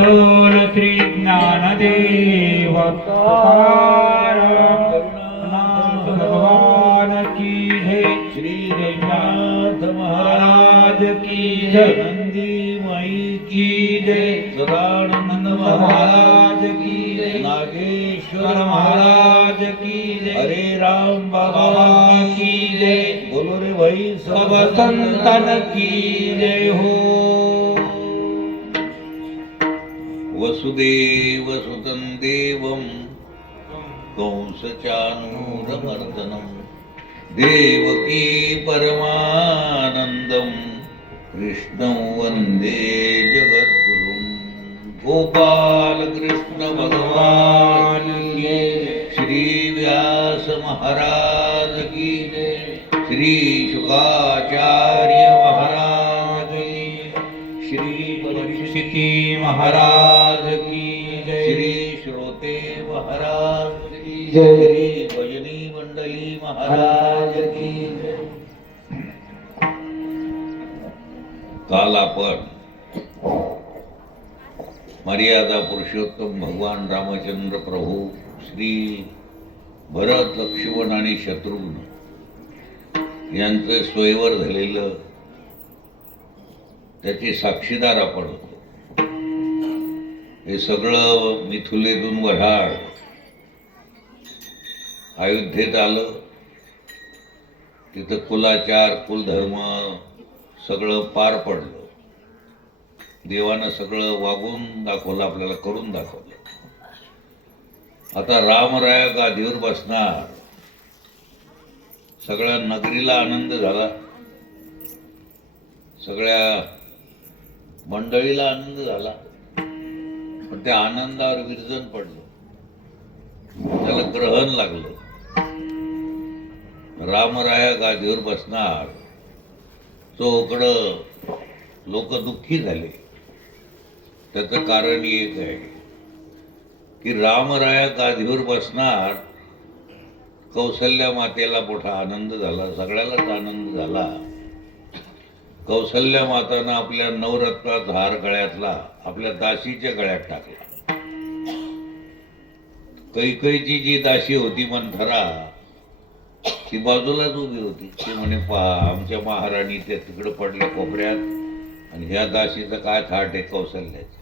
बोल श्री ज्ञानदेव तुकाराम भगवान की जय। श्री रघुनाथ महाराज की जय। नंदी माई की जय। सदानंद महाराज की जय। नागेश्वर महाराज की जय। हरे राम बाबा की जय। बोलो रे भाई सब संतन की जय हो। वसुदेव सुतं देवं कंसचानूरमर्दनं देवकी परमानन्दं कृष्णं वन्दे जगद्गुरुं। गोपाल कृष्ण भगवान की जय। श्री व्यास महाराज की जय। श्री शुकाचार्य महाराज की जय। श्री परीक्षित महाराज की जय। श्री श्रोते महाराज की जय। श्री भजनी मंडली महाराज की जय। काल आपण मर्यादा पुरुषोत्तम भगवान रामचंद्र प्रभू श्री भरत लक्ष्मण आणि शत्रुघ्न यांचं स्वयंवर झालेलं त्याचे साक्षीदार आपण होतो. हे सगळं मिथुलेतून वऱ्हाड अयोध्येत आलं. तिथं कुलाचार कुलधर्म सगळं पार पडलं. देवानं सगळं वागून दाखवलं, आपल्याला करून दाखवलं. आता रामराया गादीवर बसणार. सगळ्या नगरीला आनंद झाला, सगळ्या मंडळीला आनंद झाला. पण त्या आनंदावर विरजन पडलं, त्याला ग्रहण लागलं. रामराया गादीवर बसणार, चोकडं लोक दुःखी झाले. त्याचं कारण एक आहे की रामराया गादीवर बसणार. कौसल्या मातेला मोठा आनंद झाला, सगळ्यालाच आनंद झाला. कौसल्या मातानं आपल्या नवरत्नाचा हार गळ्यातला आपल्या दासीच्या गळ्यात टाकला. कैकईची जी दासी होती मंथरा, ती बाजूलाच उभी होती. ती म्हणे, पहा आमच्या महाराणी त्या तिकडे पडल्या कोपऱ्यात आणि ह्या दासीचं काय थाट आहे कौसल्याची.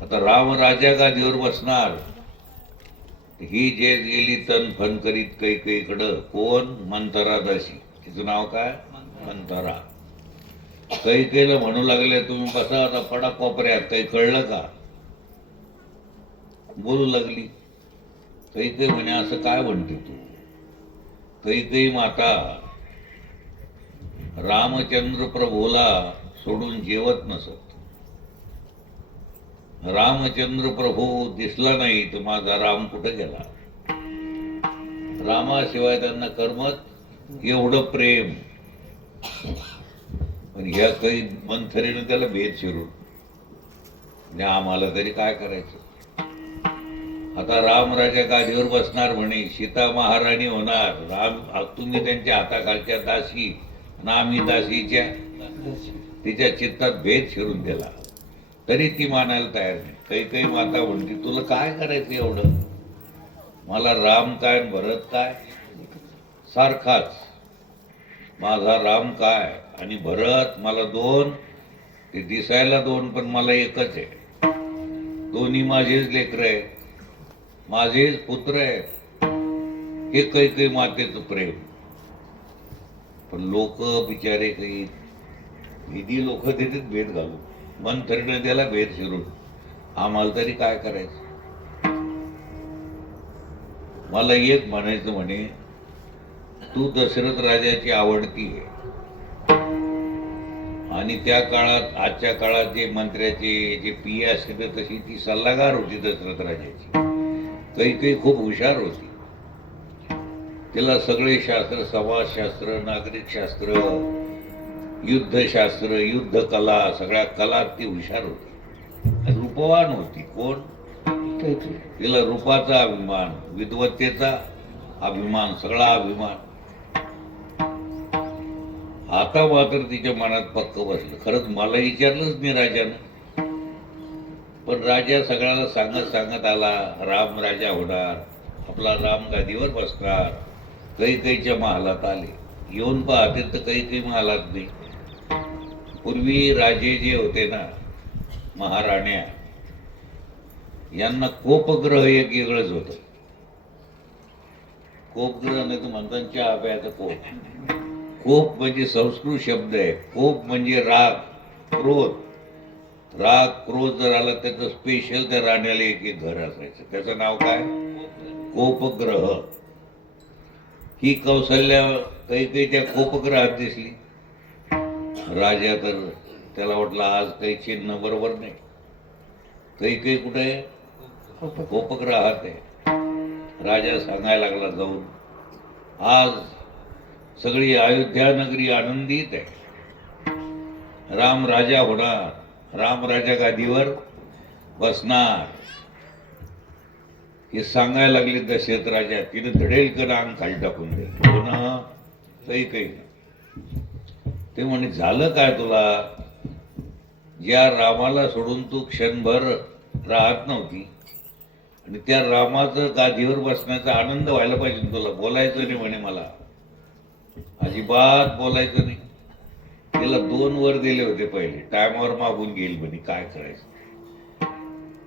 आता राम राजा गादीवर बसणार. ही जे गेली तन फन करीत कैकईकडं. कोण? मंथरा दासी. तिचं नाव काय? मंथरा. कैकेयीला म्हणू लागले, तुम्ही बसा आता, पडा कोपऱ्यात. काही कळलं का? बोलू लागली. कैकेयी म्हणे, असं काय म्हणते तू? कैकेयी माता रामचंद्र प्रभूला सोडून जेवत नसत. रामचंद्र प्रभू दिसला नाही तर माझा राम कुठे गेला? रामाशिवाय त्यांना करमत एवढं प्रेम. पण ह्या काही मंथरेनं त्याला भेद शिरून म्हणजे आम्हाला तरी काय करायचं. आता रामराजा गादीवर बसणार म्हणे, सीता महाराणी होणार. राम तुम्ही त्यांच्या हाताखालच्या दासी आणि आम्ही दासीच्या. तिच्या चित्तात भेद शिरून दिला तरी ती मानायला तयार नाही. कैकेयी माता म्हणते, तुला काय करायचं एवढं? मला राम काय भरत काय सारखाच. माझा राम काय आणि भरत मला दोन. ते दिसायला दोन पण मला एकच आहे. दोन्ही माझेच लेकरं आहेत, माझेच पुत्र आहेत. हे कैकेयी मातेचं प्रेम. पण लोक बिचारे काही विधी लोक देतात भेद घालून. मंथरीनं त्याला भेद शिरून. आम्हाला तरी काय करायचं? मला एक म्हणायचं म्हणे, तू दशरथ राजाची आवडती आहे. आणि त्या काळात आजच्या काळात जे मंत्र्याचे जे पिये असते तशी ती सल्लागार होती दशरथ राजाची. कैकेयी खूप हुशार होती. तिला सगळे शास्त्र, समाजशास्त्र, नागरिक शास्त्र, युद्धशास्त्र, युद्ध कला, सगळ्या कलात ती हुशार होती. रूपवान होती. कोण? तिला रूपाचा अभिमान, विद्वत्तेचा अभिमान, सगळा अभिमान. आता मात्र तिच्या मनात पक्क बसलं. खरंच मला विचारलंच नाही राजानं, पण राजा सगळ्याला सांगत सांगत आला, राम राजा होणार, आपला राम गादीवर बसणार. कैकेयीच्या महालात आले. येऊन पाहते तर कैकेयी महालात नाही. पूर्वी राजे जे होते ना, महाराण्या, यांना कोपग्रह एक वेगळंच होतं. कोपग्रह नाही तर म्हणतात चहा प्यायचा कोप. कोप म्हणजे संस्कृत शब्द आहे. कोप म्हणजे राग, क्रोध. राग क्रोध जर आला त्याचं स्पेशल त्या राण्याला एक एक घर असायचं. त्याचं नाव काय? कोपग्रह. ही कौशल्या काही त्या कोपग्रहात दिसली. राजा तर त्याला वाटलं आज काही चिन्ह बरोबर नाही. काही कुठे आहे? कोपग्रहात आहे. राजा सांगायला लागला जाऊन, आज सगळी अयोध्या नगरी आनंदित आहे. राम राजा होणार, राम राजा गादीवर बसणार. हे सांगायला लागले दशरथ राजा. तिने धडेल अंग खाली टाकून दे. हो ना, काही ते म्हणे झालं काय तुला? ज्या रामाला सोडून तू क्षणभर राहत नव्हती, आणि त्या रामाचं गादीवर बसण्याचा आनंद व्हायला पाहिजे तुला. बोलायचं नाही म्हणे, मला अजिबात बोलायचं नाही. तिला 2 वर दिले होते पहिले, टायमावर मागून घेईल म्हणे, काय करायचं.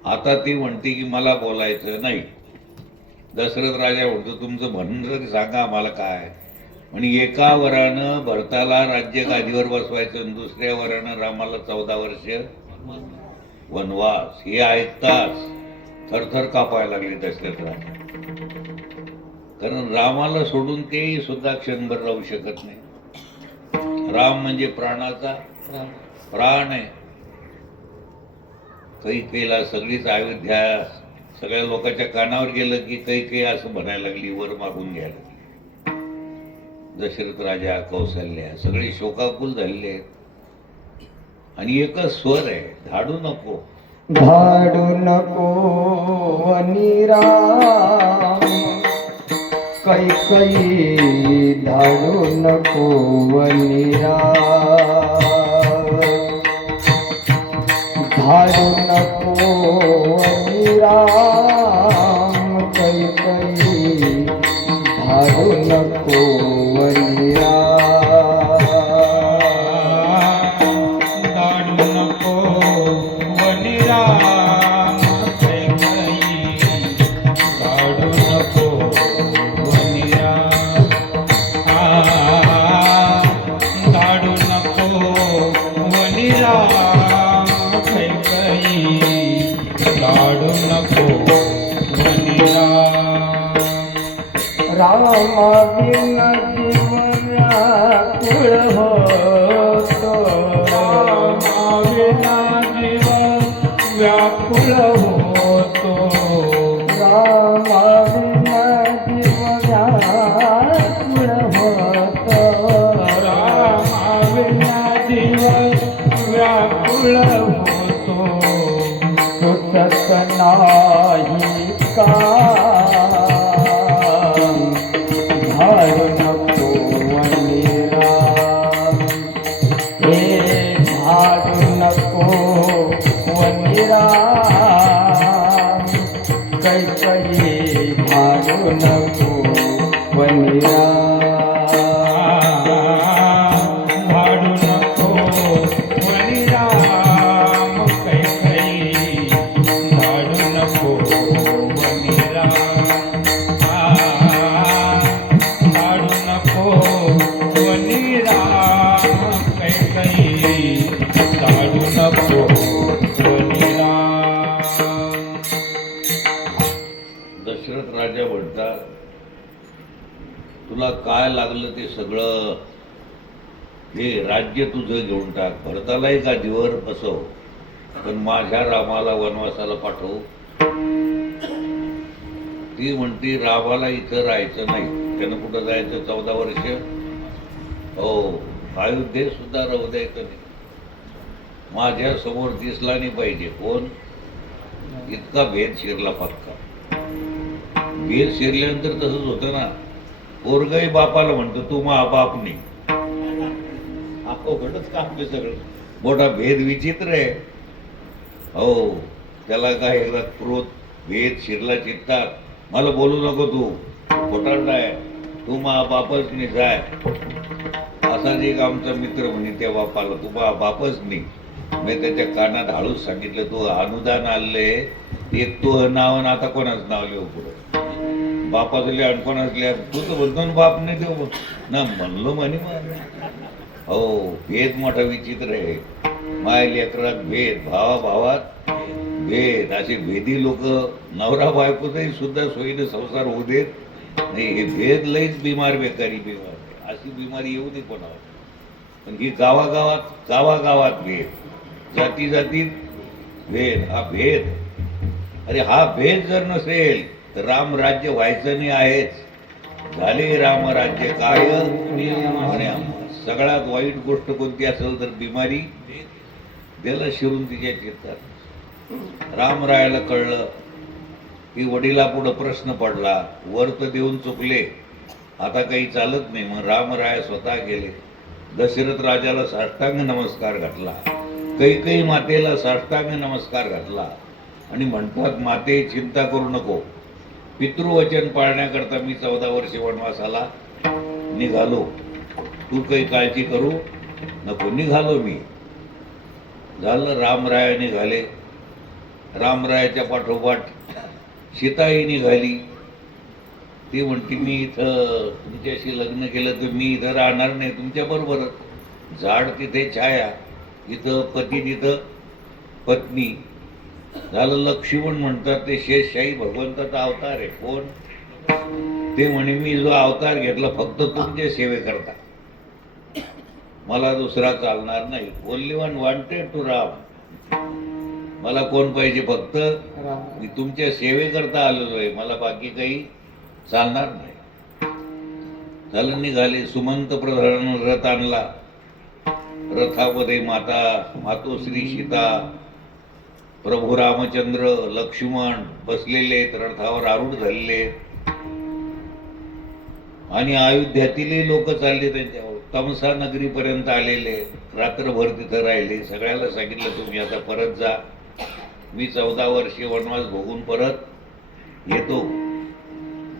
आता ती म्हणते की मला बोलायचं नाही. दशरथ राजा म्हणतो तुमचं म्हणणं तरी सांगा आम्हाला काय. म्हणजे एका वरानं भरताला राज्य गादीवर बसवायचं आणि दुसऱ्या वरानं रामाला 14 वर्ष वनवास. हे ऐकताच थरथर कापायला लागले दशरथ राजा. कारण रामाला सोडून ते सुद्धा क्षणभर राहू शकत नाही. राम म्हणजे प्राणाचा प्राण आहे. कैकेयीला सगळीच अयोध्या सगळ्या लोकांच्या कानावर गेलं की कैकेयी असं म्हणायला लागली, वर मागून घ्यायला लागली. दशरथ राजा, कौशल्या सगळे शोकाकुल झालेले आहेत. आणि एकच स्वर आहे, धाडू नको. धाडू नको राम, कैकेयी धाडू नको राम. धाडू नको राम, कैकेयी धाडू नको धाडू नको वनी राम, कैकेयी धाडू नको वनी राम. धाडू नको वनी राम, कैकेयी धाडू नको वनी राम. रामा बिना जीव व्याकुळ होतो. रामा विना जीव व्याकुळ होतो. रामा बिना जीव व्याकुळ होतो. रामा विना जीव व्याकुळ होतो. सुचत नाही का धाडू नको राम. हे धाडू नको राम, कैकेयी धाडू नको राम. धाडू नको वनी राम, कैकेयी धाडू नको वनी राम. धाडू नको वनी राम, कैकेयी धाडू नको वनी राम. दशरथ राजा म्हणतात, तुला काय लागलं ते सगळं, हे राज्य तुझं घेऊन टाक. भरतालाही गादीवर बसव, पण माझ्या रामाला वनवासाला पाठव. ती म्हणती रामाला इथं राहायचं नाही. त्यानं कुठं जायचं? 14 वर्ष. हो, अयोध्येत सुद्धा राहू द्यायचं नाही. माझ्या समोर दिसला नाही पाहिजे. कोण? इतका भेद शिरला पक्का. भेद शिरल्यानंतर तसंच होतं ना. पोरगही बापाला म्हणतो तू मा बाप नाही. अवघडच काम ते सगळं. मोठा भेद विचित्र आहे. हो, त्याला काय ह्याला क्रोध भेद शिरला चित्तात मला बोलू नको तू खोटारडा आहे तू मा बापच नाही जाय असाच एक आमचा मित्र म्हणे त्या बापाला तू बापच नाही मी त्याच्या कानात हळूच सांगितलं तू अनुदान आणले एक तू नाव आणि आता कोणाच नाव लिहू पुढं बापाचं लिहा आणि कोणाच लिहा तू तर म्हणतो ना बाप नाही देऊ ना म्हणलो म्हणे हो भेद मोठा विचित्र आहे माय लेकरात भेद भावा भावात भेद असे भेदी लोक नवरा बायकोचाही सुद्धा सोयीने संसार होऊ देत नाही हे भेद लईच बिमार बेकारी बिमार अशी बिमारी येऊ दे कोणावर पण ही गावागावात भेद जाती जातीत भेद हा भेद अरे हा भेद जर नसेल तर राम राज्य व्हायचं नाही आहेच झाले राम राज्य काय आणि सगळ्यात वाईट गोष्ट कोणती असेल तर बिमारी त्याला शिरून तिच्या चित्तात रामरायाला कळलं की वडिला पुढं प्रश्न पडला वर तर देऊन चुकले आता काही चालत नाही मग रामराय स्वतः गेले दशरथ राजाला साष्टांग नमस्कार घातला कैकेयी मातेला साष्टांग नमस्कार घातला आणि म्हणतात माते चिंता करू नको पितृवचन पाळण्याकरता मी 14 वर्षे वनवासाला निघालो तू काही काळजी करू नको निघालो मी झालं रामराया निघाले रामरायाच्या पाठोपाठ सीताही निघाली ती म्हणते मी इथं तुमच्याशी लग्न केलं तर मी इथं राहणार नाही तुमच्या बरोबरच झाड तिथे छाया इथं पती तिथं पत्नी झालं लक्ष्मण म्हणतात ते शेषशाही भगवंताचा अवतार आहे कोण ते म्हणे मी जो अवतार घेतला फक्त तुमच्या सेवे करता मला दुसरा चालणार नाही only one wanted to Ram मला कोण पाहिजे फक्त मी तुमच्या सेवे करता आलेलो आहे मला बाकी काही चालणार नाही झालं निघाले सुमंत प्रधान रथ आणला रथामध्ये मातोश्री सीता प्रभू रामचंद्र लक्ष्मण बसलेले रथावर आरूढ झालेले आणि अयोध्यातीलही लोक चालले त्यांच्यावर तमसा नगरीपर्यंत आलेले रात्रभर तिथं राहिले सगळ्याला सांगितलं तुम्ही आता परत जा मी 14 वर्षे वनवास भोगून परत येतो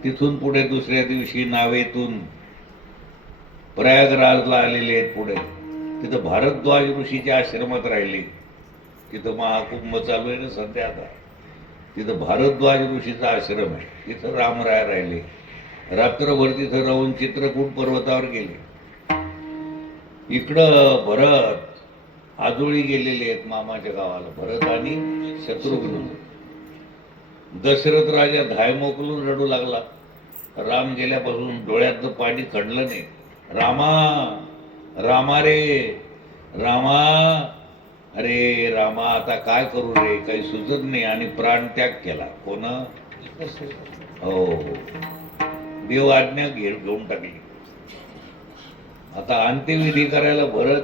तिथून पुढे दुसऱ्या दिवशी नावेतून प्रयागराजला आलेले आहेत पुढे तिथं भारद्वाज ऋषीच्या आश्रमात राहिले तिथं महाकुंभ चालू आहे ना सध्या आता तिथं भारद्वाज ऋषीचा आश्रम आहे तिथं रामराय राहिले रात्रभर तिथं राहून चित्रकूट पर्वतावर गेले इकडं भरत आजोळी गेलेले आहेत मामाच्या गावाला भरत आणि शत्रुघ्न दशरथ राजा धाय मोकलून रडू लागला राम गेल्यापासून डोळ्यातलं पाणी खणलं नाही रामा रामा रे रामा अरे रामा आता काय करू रे काही सुचत नाही आणि प्राणत्याग केला कोण हो देव आज्ञा घेऊन टाकली आता अंत्यविधी करायला भरत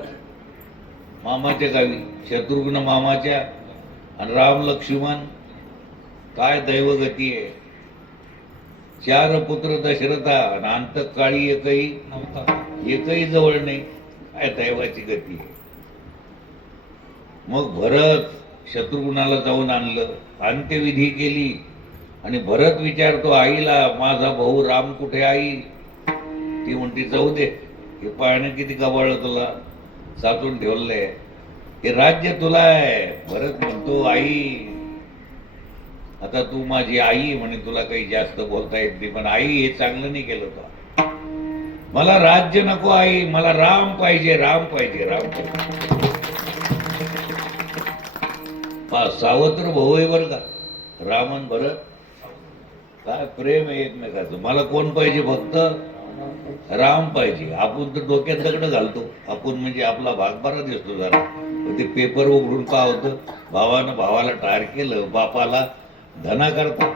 मामाच्या गावी शत्रुघ्न मामाच्या आणि राम लक्ष्मण काय दैवगती आहे 4 पुत्र दशरथा आणि अंतकाळी एकही जवळ नाही काय दैवाची गती आहे मग भरत शत्रुघ्नाला जाऊन आणलं अंत्यविधी केली आणि भरत विचारतो आईला माझा भाऊ राम कुठे आई ती म्हणते जाऊ दे हे पाहणं किती गबाळलं तुला साचून ठेवलंय हे राज्य तुला आहे भरत म्हणतो आई आता तू माझी आई म्हणे तुला काही जास्त बोलता येत नाही पण आई हे चांगलं नाही केलं तुला मला राज्य नको आई मला राम पाहिजे राम पाहिजे राम पाहिजे सावत्र भाऊ आहे बरं का रामन भरत काय प्रेम आहे एकमेकाचं मला कोण पाहिजे फक्त राम पाहिजे आपण तर डोक्यात दगड घालतो आपण म्हणजे आपला भागबारा दिसतो जरा ते पेपर उघडून पाहतो भावानं भावाला ठार केलं बापाला धना करता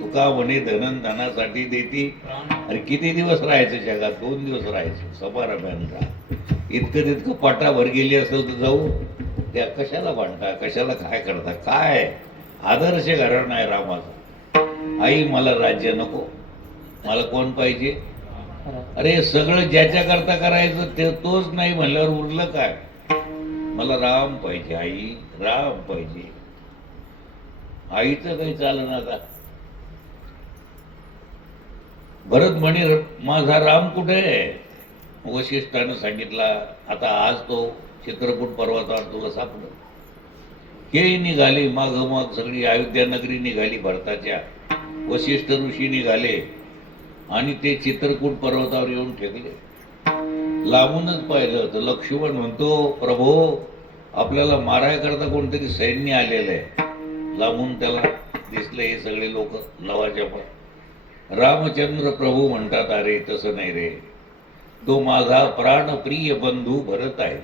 तुका म्हणे धनन धनासाठी देती अरे किती दिवस राहायचं जगात 2 दिवस राहायचं समारंभांचा इतकं तितकं पाटाभर गेली असेल तर जाऊ त्या कशाला भांडता कशाला काय करता काय आदर्श घराणं आहे रामाचा आई मला राज्य नको मला कोण पाहिजे अरे सगळं ज्याच्या करता करायचं ते तोच नाही म्हणल्यावर उरलं काय मला राम पाहिजे आई राम पाहिजे आईचं काही चाललं आता. भरत म्हणे माझा राम कुठे आहे? वशिष्ठानं सांगितला आता आज तो चित्रकूट पर्वतावर तुला सापडल. हे निघाले माग मग सगळी अयोध्या नगरी निघाली भरताच्या. वशिष्ठ ऋषी निघाले आणि ते चित्रकूट पर्वतावर येऊन ठेकले. लांबूनच पाहिलं तर लक्ष्मण म्हणतो प्रभो आपल्याला मारायकरता कोणतरी सैन्य आलेलं आहे. लांबून त्याला दिसले हे सगळे लोक लवाच्या पण. रामचंद्र प्रभू म्हणतात अरे तसं नाही रे, तो माझा प्राणप्रिय बंधू भरत आहे.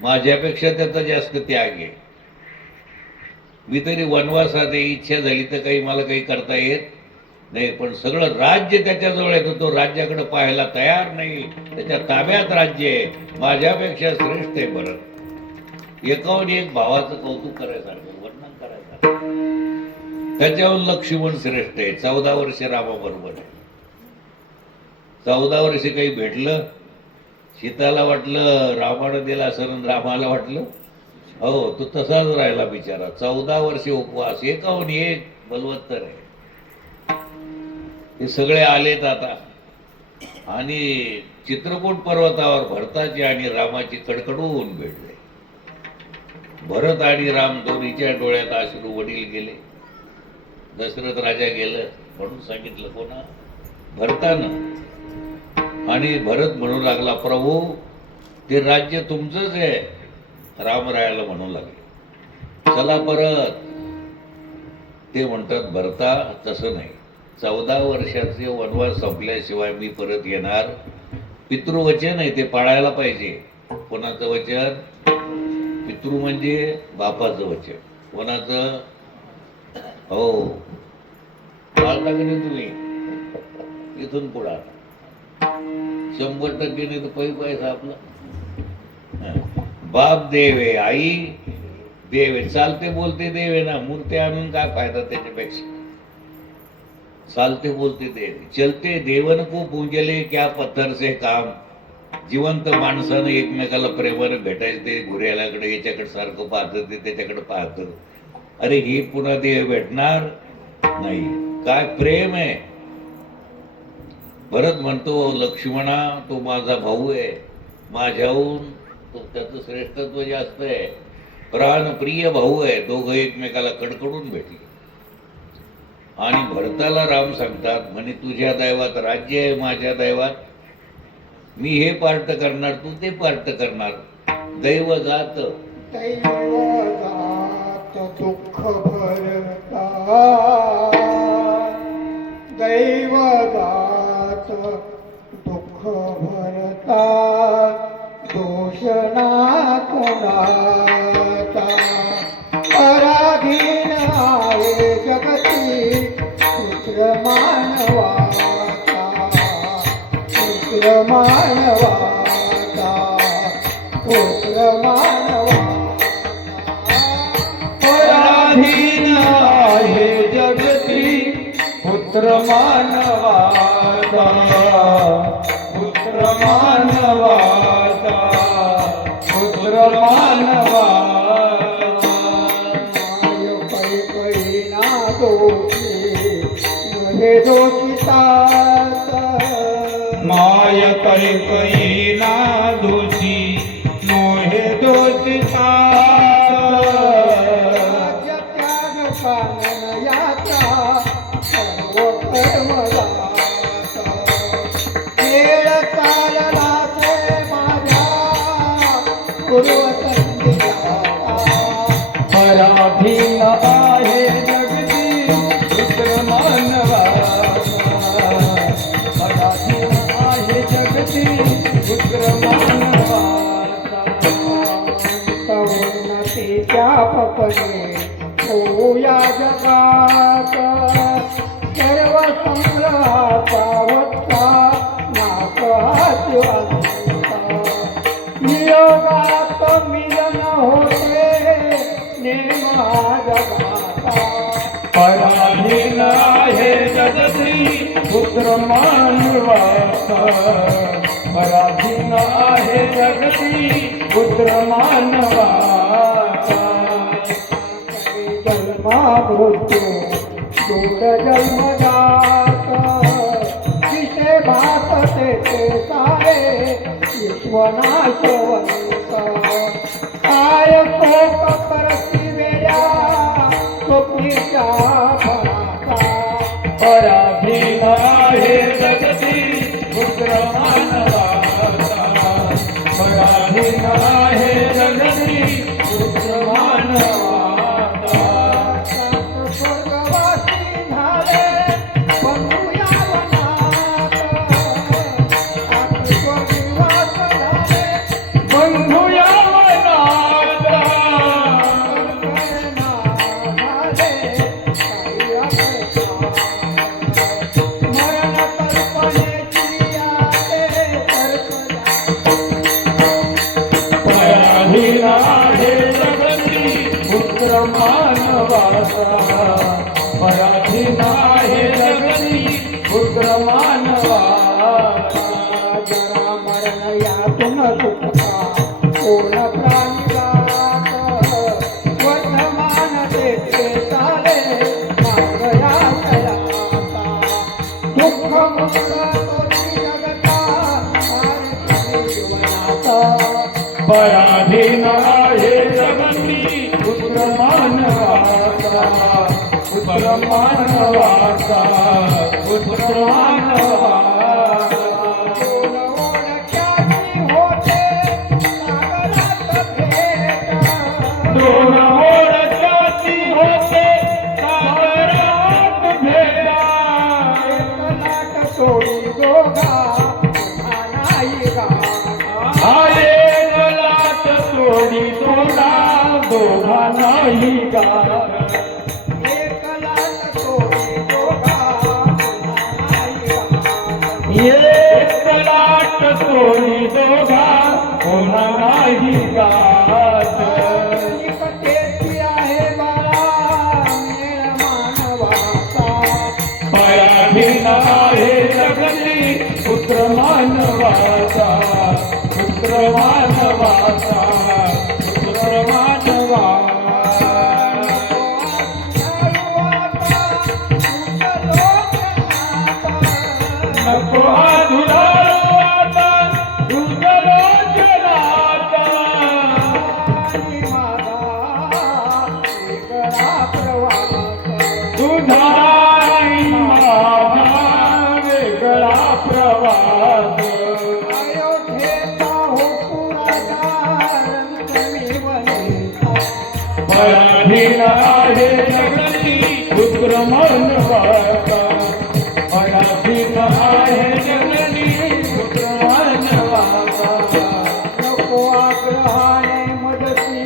माझ्यापेक्षा त्याचा जास्त त्याग आहे. मी तरी वनवासात आहे, इच्छा झाली तर काही मला काही करता येत नाही, पण सगळं राज्य त्याच्याजवळ आहे, तो राज्याकडे पाहायला तयार नाही. त्याच्या ताब्यात राज्य आहे, माझ्यापेक्षा श्रेष्ठ आहे भरत. एकावर एक भावाचं कौतुक करायसारखं, वर्णन करायसारखं. त्याच्यावर लक्ष्मण श्रेष्ठ आहे. 14 वर्ष रामाबरोबर आहे. 14 वर्ष काही भेटलं. सीताला वाटलं रामानं दिला असं, रामाला वाटलं हो तो तसाच राहिला बिचारा. 14 वर्ष उपवास, एकाहून एक बलवत्तर आहे. हे सगळे आलेत आता आणि चित्रकूट पर्वतावर भरताची आणि रामाची कडकडून भेटले. भरत आणि राम दोन्हीच्या डोळ्यात अश्रू. वडील गेले, दशरथ राजा गेलं म्हणून सांगितलं कोणा? भरतानं. आणि भरत म्हणू लागला प्रभू ते राज्य तुमचंच आहे. रामरायाला म्हणू लागले चला परत. ते म्हणतात भरता तसं नाही, 14 वर्षाचे वनवास संपल्याशिवाय मी परत येणार. पितृवचन आहे ते पाळायला पाहिजे. कोणाचं वचन? पितृ म्हणजे बापाचं वचन. कोणाचं? हो पाळता की नाही तुम्ही? इथून पुढा 100% नाही तर पैसा आपला. बाप देव आहे, आई देव आहे, चालते बोलते देव आहे ना. मूर्ती आणून काय फायदा त्याच्यापेक्षा? चालते बोलते देव. चलते देवन को पूजले क्या पत्थर से काम. जिवंत माणसानं एकमेकाला प्रेमानं भेटायचं. ते घुऱ्यालाकडे याच्याकडे सारखं पाहतं, ते त्याच्याकडे पाहतं. अरे हे पुन्हा देव भेटणार नाही. काय प्रेम आहे. भरत म्हणतो लक्ष्मणा तो माझा भाऊ आहे, माझ्याहून तो त्याचं श्रेष्ठत्व जास्त आहे. प्राणप्रिय भाऊ आहे. दोघं एकमेकाला कडकडून भेटले. आणि भरताला राम सांगतात म्हणे तुझ्या दैवात राज्य आहे, माझ्या दैवात मी हे पार्ट करणार, तू ते पार्ट करणार. दैव जात दुःख भरता, दैवदात दुःख भरता, दोषणा कोणाचा. पराधीन आहे जगती पुत्र मानवाचा, पुत्र मानवाचा, पुत्र मानवाचा. पराधीन आहे जगती पुत्र मानवाचा, पुत्र मानवाचा, पुत्र मानवाचा. माय पैना दोषी नहे दोषितात, माय पैना दोषी नोहे दोषितात. त्याग कानन याचा सर्व कर्मदाता, खेळ चालला ते माझ्या पूर्वसंध्येचा. पराधीन आहे जगती पुत्र मानवाचा, पराधीन आहे जगती पुत्र मानवाचा. उन्नतीच्या पपने होया जगात, सर्व संग्रहाचा वत्ता नाकाची वाजता. नियोगात मिलन होते निर्मा जगाता. पराधीन आहे जगती पुत्र मानवाचा, पराधीन आहे जगती पुत्र मानवाचा. जन्मा मृत्यू दूर जन्मजात जिथे भासते ते सारे विश्वनाशवंत काय शोक करती वेड्या स्वप्नीच्या फळाचा पराधीन आहे जगती पुत्र मानवाचा पराधीन आहे जगती पुत्र मानवाचा स्वर्गवासी झाले बंधुया वनात आत स्वर्गवास झाले बंधुया वनाचा पराधीन आहे जगती पुत्र मानवाचा पराधीन आहे जगती पुत्र मानवाचा जरा मरण यातून सुटका कोण प्राणी जात वर्धमान देते चाले मागया तयाचा दुःख मुक्त तोची जगता सारे जीवनाचा पराधीन आहे जगती पुत्र मानवाचा पुत्र मानवाचा पुत्र मानवाचा दोन ओढक्याची होते सागरात भेटा. दोन ओढक्याची होते सागरात भेटा एक लाट सोडी दोघा पुन्हा नाही गाणं. आहे गलात सोडी दोघा नाही गार एक लाट सोडी दोघा पुन्हा नाही गाणं. एक लाट सोडी दोघा पुन्हा नाही गात कलिकतेची आहे बाळा मेळ मानवाचा. पराधीन आहे जगती पुत्र मानवाचा पुत्र मानवाचा पुत्र मानवाचा नको आधुरालो आता उजलो जनाता तुझा माझा वेगळा प्रवास पराधीन आहे जगती पुत्र मानवाचा पराधीन आहे जगती पुत्र मानवाचा नको आग्रहाने मदती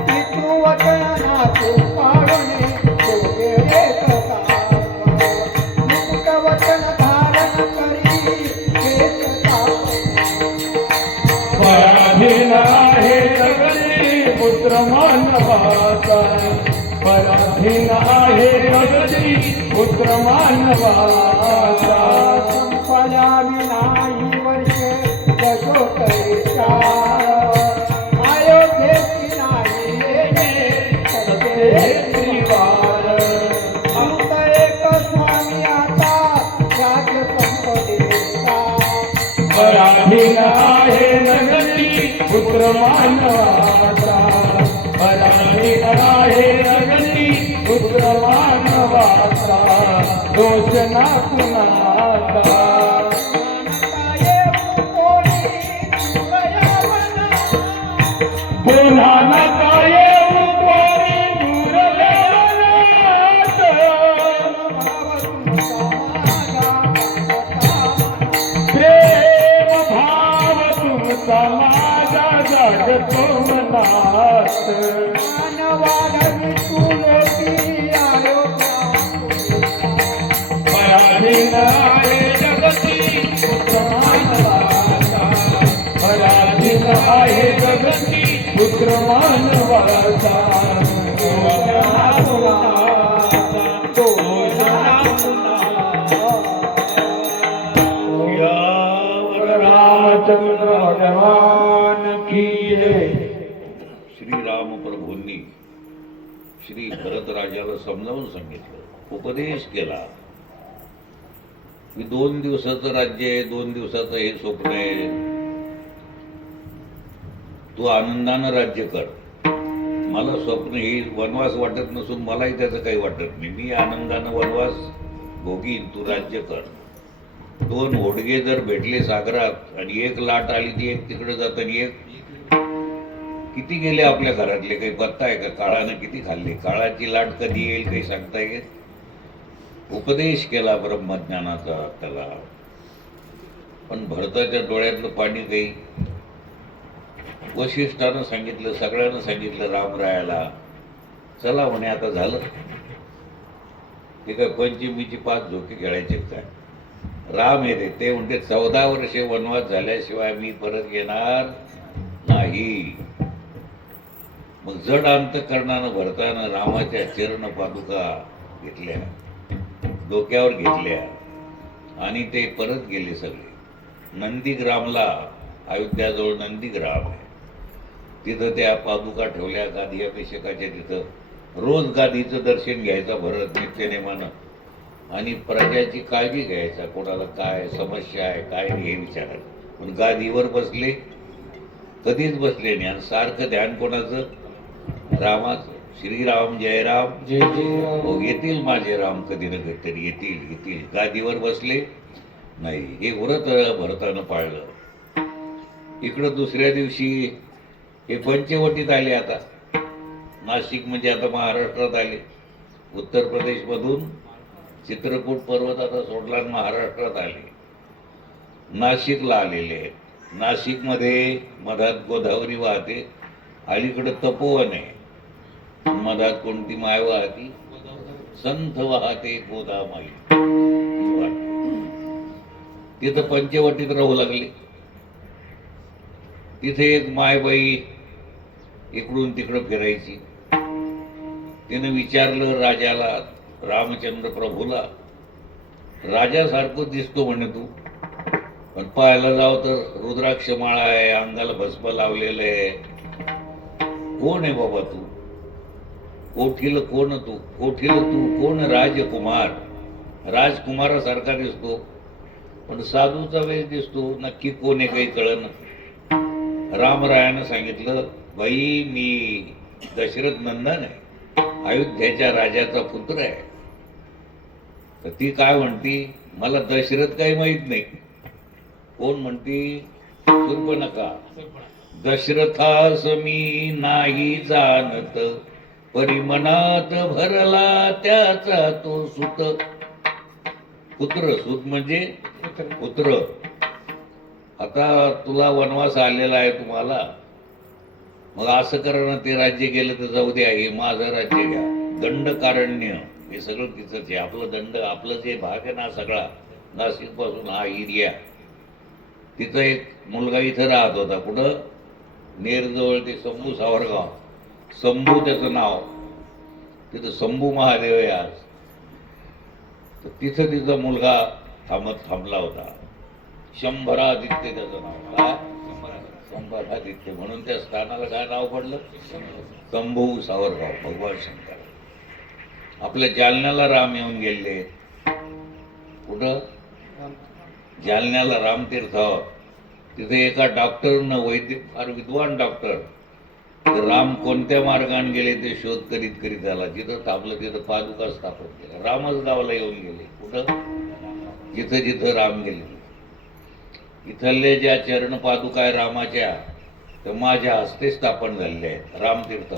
पितृवचनाचे पाळणे सोगे रे मुक्त वचन धारण करी हेच पराधीन आहे जगती पुत्र मानवाचा पराधीन आहे जगती पुत्र मानवाचा संपल्या विनाही वर्षे दशोत्तरेच्या अयोध्येची नाही येणे सत्य श्रीवार अंत एक स्वामी आता राज्य संपदेचा. पराधीन आहे जगती पुत्र मानवाचा पराधीन आहे जगती पुत्र मानवाचा दोष ना कुणाचा पुन्हा नका येऊ कोणी दुर्लभनाथ. प्रेम भाव तुमचा माझा जागतो मनात पराधीन आहे जगती पुत्र मानवाचा पराधीन आहे जगती पुत्र मानवाचा रामचंद्र भगवान की जय. श्रीराम रामप्रभूंनी श्री भरतराजाला समजावून सांगितलं, उपदेश केला की 2 दिवसाचं राज्य आहे, 2 दिवसाचं हे स्वप्न आहे, तू आनंदानं राज्य कर. मला स्वप्न ही वनवास वाटत नसून मलाही त्याचं काही वाटत नाही. मी आनंदानं वनवास भोगीन, तू राज्य कर. 2 होडगे जर भेटले सागरात आणि 1 लाट आली, ती एक तिकडे जात आणि एक किती गेले आपल्या घरातले काही पत्ता आहे का? काळानं किती खाल्ले? काळाची लाट कधी येईल काही सांगता येत. उपदेश केला ब्रह्मज्ञानाचा त्याला. पण भरताच्या डोळ्यातलं पाणी काही वशिष्ठानं सांगितलं, सगळ्यांना सांगितलं रामरायाला, चला म्हणे आता झालं. ते काय पंचमीची 5 झोके खेळायचे काय? राम येते ते म्हणते 14 वर्षे वनवास झाल्याशिवाय मी परत येणार नाही. मग जड अंतकरणानं भरतानं रामाच्या चरण पादुका घेतल्या, डोक्यावर घेतल्या आणि ते परत गेले सगळे नंदीग्रामला. अयोध्याजवळ नंदीग्राम आहे, तिथं त्या पादुका ठेवल्या गादी अभिषेकाच्या. तिथं रोज गादीचं दर्शन घ्यायचं भरत नित्यनेमानं आणि प्रजाची काळजी घ्यायचा, कोणाला काय समस्या आहे काय हे विचारायचं. पण गादीवर बसले कधीच बसले नाही आणि सारखं ध्यान कोणाचं? रामाचं. श्रीराम जय राम जय जय राम. हो, येतील माझे राम कधी ना कधीतरी येतील येतील. गादीवर बसले नाही. हे व्रत भरतानं पाळलं. इकडं दुसऱ्या दिवशी हे पंचवटीत आले. आता नाशिक म्हणजे आता महाराष्ट्रात आले. उत्तर प्रदेश मधून चित्रकूट पर्वत आता सोडला आणि महाराष्ट्रात आले. नाशिकला आलेले आहेत. नाशिकमध्ये मधात गोदावरी वाहते, अलीकडे तपोवन आहे, मधात कोणती माय वाहती? संथ वाहते गोदामाई. तिथं पंचवटीत राहू लागले. तिथे एक मायबाई इकडून तिकडं फिरायची. तिने विचारलं राजाला, रामचंद्र प्रभूला, राजासारखं दिसतो म्हणे तू, पण पाहायला जाव तर रुद्राक्ष माळा आहे, अंगाला भस्म लावलेलं आहे. कोण आहे बाबा तू? कोठील कोण तू? कोठील तू कोण? राजकुमार. राजकुमारासारखा दिसतो पण साधूचा वेळ दिसतो. नक्की कोण आहे काही कळलं. रामरायानं सांगितलं, बाई मी दशरथ नंदन आहे, अयोध्याच्या राजाचा पुत्र आहे. तर ती काय म्हणती, मला दशरथ काही माहित नाही. कोण म्हणती? शूर्पणखा. दशरथास मी नाही जाणत, परिमनात भरला त्याचा तो सुत. पुत्र, सूत म्हणजे पुत्र. आता तुला वनवास आलेला आहे तुम्हाला, मग असं करा ना, ते राज्य गेलं तर जाऊ द्या, हे माझं राज्य घ्या. दंडकारण्य हे सगळं तिथंच आहे. आपलं दंड, आपलं जे भाग आहे ना सगळा, नाशिक पासून हा एरिया, तिथं एक मुलगा इथं राहत होता. कुठं? नेरजवळ ते शंभू सावरगाव. शंभू त्याचं नाव. तिथं शंभू महादेव आहे आज. तर तिथं तिचा मुलगा थांबला होता. शंभरादित्य त्याचं नाव. काय? शंभरादित्य. म्हणून त्या स्थानाला काय नाव पडलं? शंभू सावरगाव. भगवान शंकर. आपल्या जालन्याला राम येऊन गेले. कुठं? जालन्याला रामतीर्थ. तिथे एका डॉक्टरनं, वैद्य फार विद्वान डॉक्टर, राम कोणत्या मार्गाने गेले ते शोध करीत करीत आला. जिथं थांबलं तिथं पादुका स्थापन केल्या. रामच गावाला येऊन गेले. कुठं? जिथं जिथं राम गेले. इथले ज्या चरण पादुका आहे रामाच्या, तर माझ्या हस्ते स्थापन झालेले आहेत रामतीर्थ.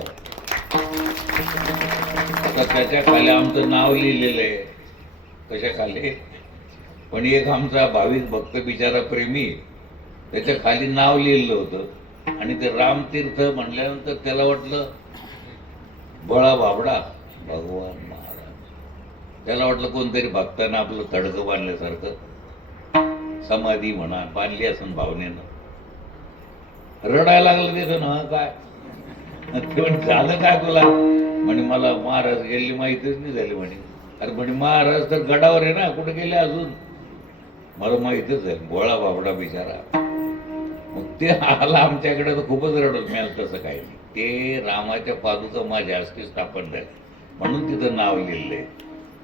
आता त्याच्या खाली आमचं नाव लिहिलेलं आहे. कशा खाली? पण एक आमचा भाविक भक्त बिचारा प्रेमी, त्याच्या खाली नाव लिहिलं होतं आणि ते रामतीर्थ म्हणल्यानंतर त्याला वाटलं बळा बाबडा भगवान महाराज. त्याला वाटलं कोणतरी भक्तानं आपलं तडकं बांधल्यासारखं समाधी म्हणा बांधली असं भावनेनं. रडायला लागलं तिथं ना. काय झालं काय तुला? म्हणे मला महाराज गेली माहितीच नाही झाली. म्हणे अरे म्हणे महाराज तर गडावर आहे ना, कुठे गेले अजून? मला माहितच आहे. भोळा बाबडा बिचारा. मग ते आला आमच्याकडे तर खूपच रडत मिळालं. तसं काही नाही, ते रामाच्या पादुका माझ्या हस्ते स्थापन झाले म्हणून तिथं नाव लिहिलंय.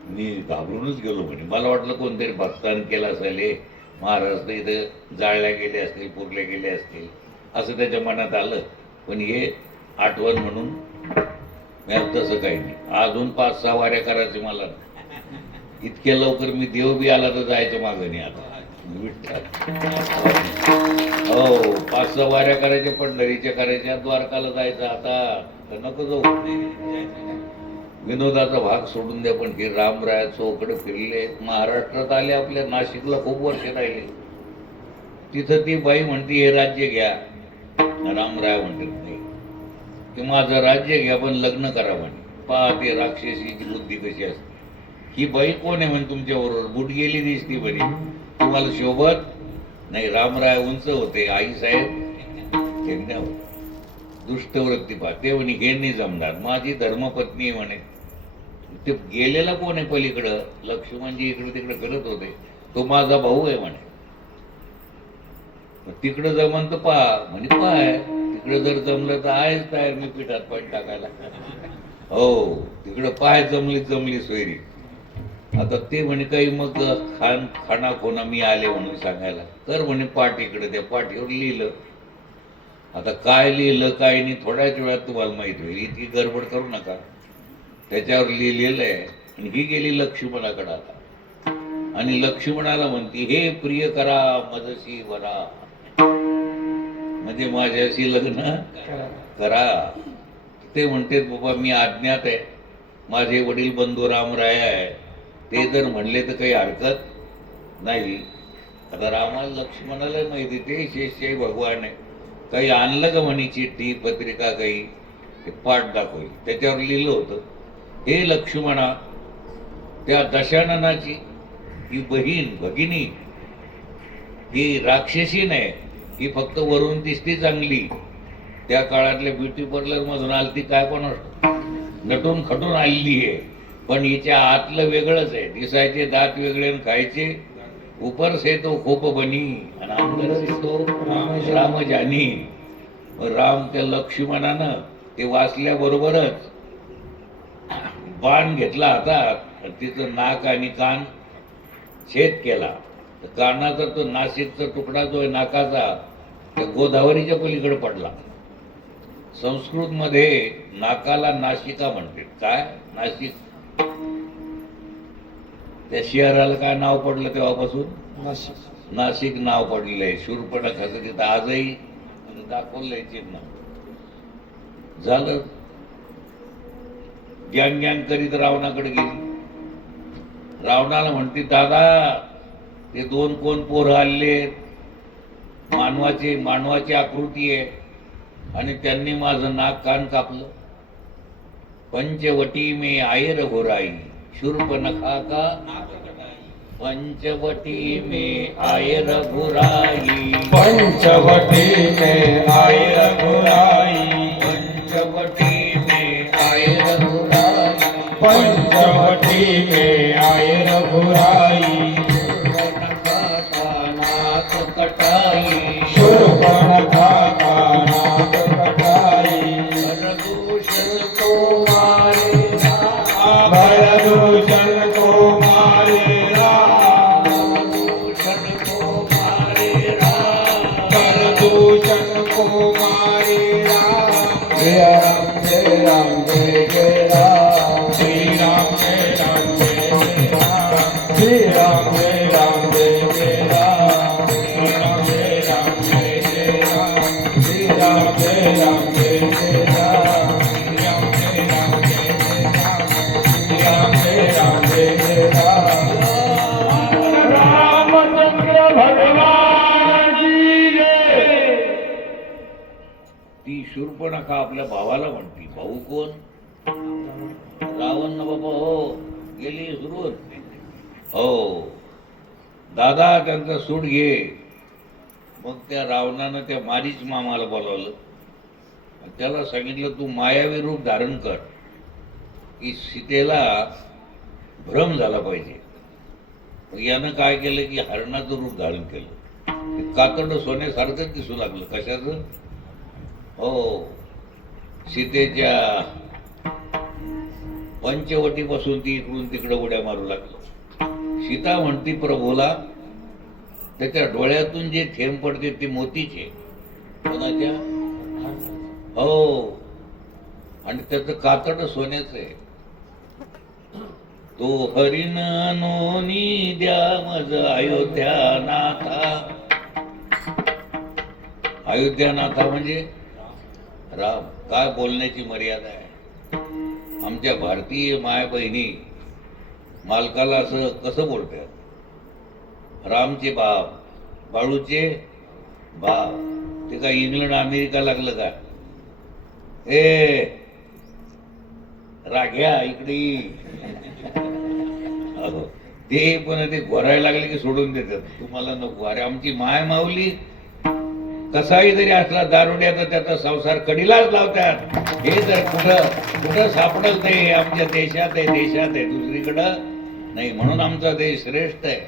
मी घाबरूनच गेलो. म्हणे मला वाटलं कोणतरी भक्तान केलं असेल, हे महाराज तर इथं जाळल्या गेले असतील, पुरले गेले असतील असं त्याच्या मनात आलं. पण हे आठवण म्हणून मिळालं. तसं काही नाही. अजून 5-6 वाऱ्या करायचे मला. इतक्या लवकर मी देव बी आला तर जायचं मागं नाही. आता हो 5-6 वाऱ्या करायच्या, पंढरीच्या करायच्या, द्वारकाला जायचं. आता तर नको जाऊ. विनोदाचा भाग सोडून द्या. पण हे रामराया चौकडे फिरले, महाराष्ट्रात आले, आपल्या नाशिकला खूप वर्ष राहिले. तिथं ती बाई म्हणते हे राज्य घ्या. रामराया म्हणते नाही, की माझं राज्य घ्या पण लग्न करा म्हणे. पहा ते राक्षसीची बुद्धी कशी असते. ही बाई कोण आहे म्हणे तुमच्या बरोबर, बुट गेली दिसती म्हणे, तुम्हाला शोभत नाही. रामराय उंच होते, आईसाहेब त्यांना दुष्टवृत्ती पहा. ते म्हणे हे नाही जमणार, माझी धर्मपत्नी आहे म्हणे. ते गेलेला कोण आहे पलीकडं, लक्ष्मणजी इकडे तिकडे करत होते, तो माझा भाऊ आहे म्हणे. तिकडं जमन तर पहा म्हणजे पाय, तिकडं जर जमलं तर आहेच तयार मी पिठात पाणी टाकायला. हो तिकडं पाय जमली सोयरी. आता ते म्हणे काही मग खाना कोणा मी आले म्हणून सांगायला. तर म्हणे पाठ इकडे, त्या पाठीवर लिहिलं. आता काय लिहिलं काय नाही थोड्याच वेळात तुम्हाला माहित होईल, इतकी गडबड करू नका. त्याच्यावर लिहिलेलं आहे. आणि ही गेली लक्ष्मणाकडे आता, आणि लक्ष्मणाला म्हणती हे प्रिय करा मजसी वरा, म्हणजे माझ्याशी लग्न करा. ते म्हणते बाबा मी अज्ञात आहे, माझे वडील बंधू रामराय आहे, ते जर म्हणले तर काही हरकत नाही. आता रामाला लक्ष्मणाला माहिती ते शेषशाही भगवान आहे. काही आणलं का म्हणे चिठ्ठी पत्रिका काही, ते पाठ दाखवली. त्याच्यावर लिहिलं होतं हे लक्ष्मणा, त्या दशाननाची ही बहीण भगिनी ही राक्षसी नाही, ही फक्त वरून दिसती चांगली. त्या काळातल्या ब्युटी पार्लर मधून आलती काय पण नटून खटून आलेली आहे, पण हिच्या आतलं वेगळंच आहे. दिसायचे दात वेगळे, खायचे ऊपर से तो खोप बनी आणि अंदर से तो राम जानी. राम त्या लक्ष्मणानं ते वाचल्याबरोबरच बाण घेतला हातात, तिचं नाक आणि कान छेद केला. कानाचा तो नाशिकचा तुकडा जो आहे नाकाचा, त्या गोदावरीच्या पलीकडे पडला. संस्कृत मध्ये नाकाला नाशिका म्हणते. काय नाशिक, त्या शहराला काय नाव पडलं तेव्हापासून नाशिक नाव पडलेलं आहे. शूर्पणखाचं तिथं आजही दाखवलंय चिन्ह. झालं गॅंग गॅंग करीत रावणाकडे गेली. रावणाला म्हणते दादा ते 2 कोण पोरं आले, मानवाची आकृती आहे आणि त्यांनी माझं नाक कान कापलं. पंचवटी में आये रघुराई, शूर्पणखा का पंचवटी में आये रघुराई, पंचवटी में आए रघुराई, पंचवटी में आये रघुराई, पंचवटी में आए रघुराई, शूर्पणखा का नाक कटाई, शूर्पणखा का नाक कटाई, भरदूषण को मारे राम, भरदूषण को मारे राम, भरदूषण को मारे राम, भरदूषण को मारे राम। जय राम जय राम जय जय राम, श्री राम जय राम जय जय राम, श्री राम जय राम जय जय राम, श्री राम जय राम जय जय राम, श्री राम जय राम जय जय राम, श्री राम जय राम जय जय राम, श्री राम जय राम जय जय राम। रामचंद्र भगवान की जय। ती शूर्पणखा आपल्या भावाला म्हणती. भाऊ कोण? रावण ना बाबा. हो गेली सुरू. हो दादा त्यांचा सूड घे. मग त्या रावणानं त्या मारीच मामाला बोलावलं. त्याला सांगितलं तू मायावी रूप धारण कर की सीतेला भ्रम झाला पाहिजे. मग यानं काय केलं की हरणाचं रूप धारण केलं कातड सोन्यासारखंच दिसू लागलं. कशाचं? हो, सीतेच्या पंचवटीपासून ती इकडून तिकडं उड्या मारू लागली. सीता म्हणती प्रभूला, त्याच्या डोळ्यातून जे थेंब पडते ते मोतीचे. कोणाच्या? हो, आणि त्याचं कातड सोन्याचं आहे. तो हरिण नोनी द्या मज अयोध्यानाथा. अयोध्यानाथा म्हणजे राम. काय बोलण्याची मर्यादा आहे. आमच्या भारतीय माय बहिणी मालकाला असं कसं बोलतात? रामचे बाप, बाळूचे बाप. ते काय इंग्लंड अमेरिका लागलं का? ए राघ्या इकडे ये. अहो, ते पण ते घोरायला लागले की सोडून देतात. तुम्हाला नको. अरे आमची माय माऊली कसाही जरी असला दारुड्या तर त्याचा संसार कडीलाच लावतात. हे जर कुठं कुठं सापडल ते आमच्या देशात आहे, देशात आहे, दुसरीकडं नाही. म्हणून आमचा देश श्रेष्ठ आहे.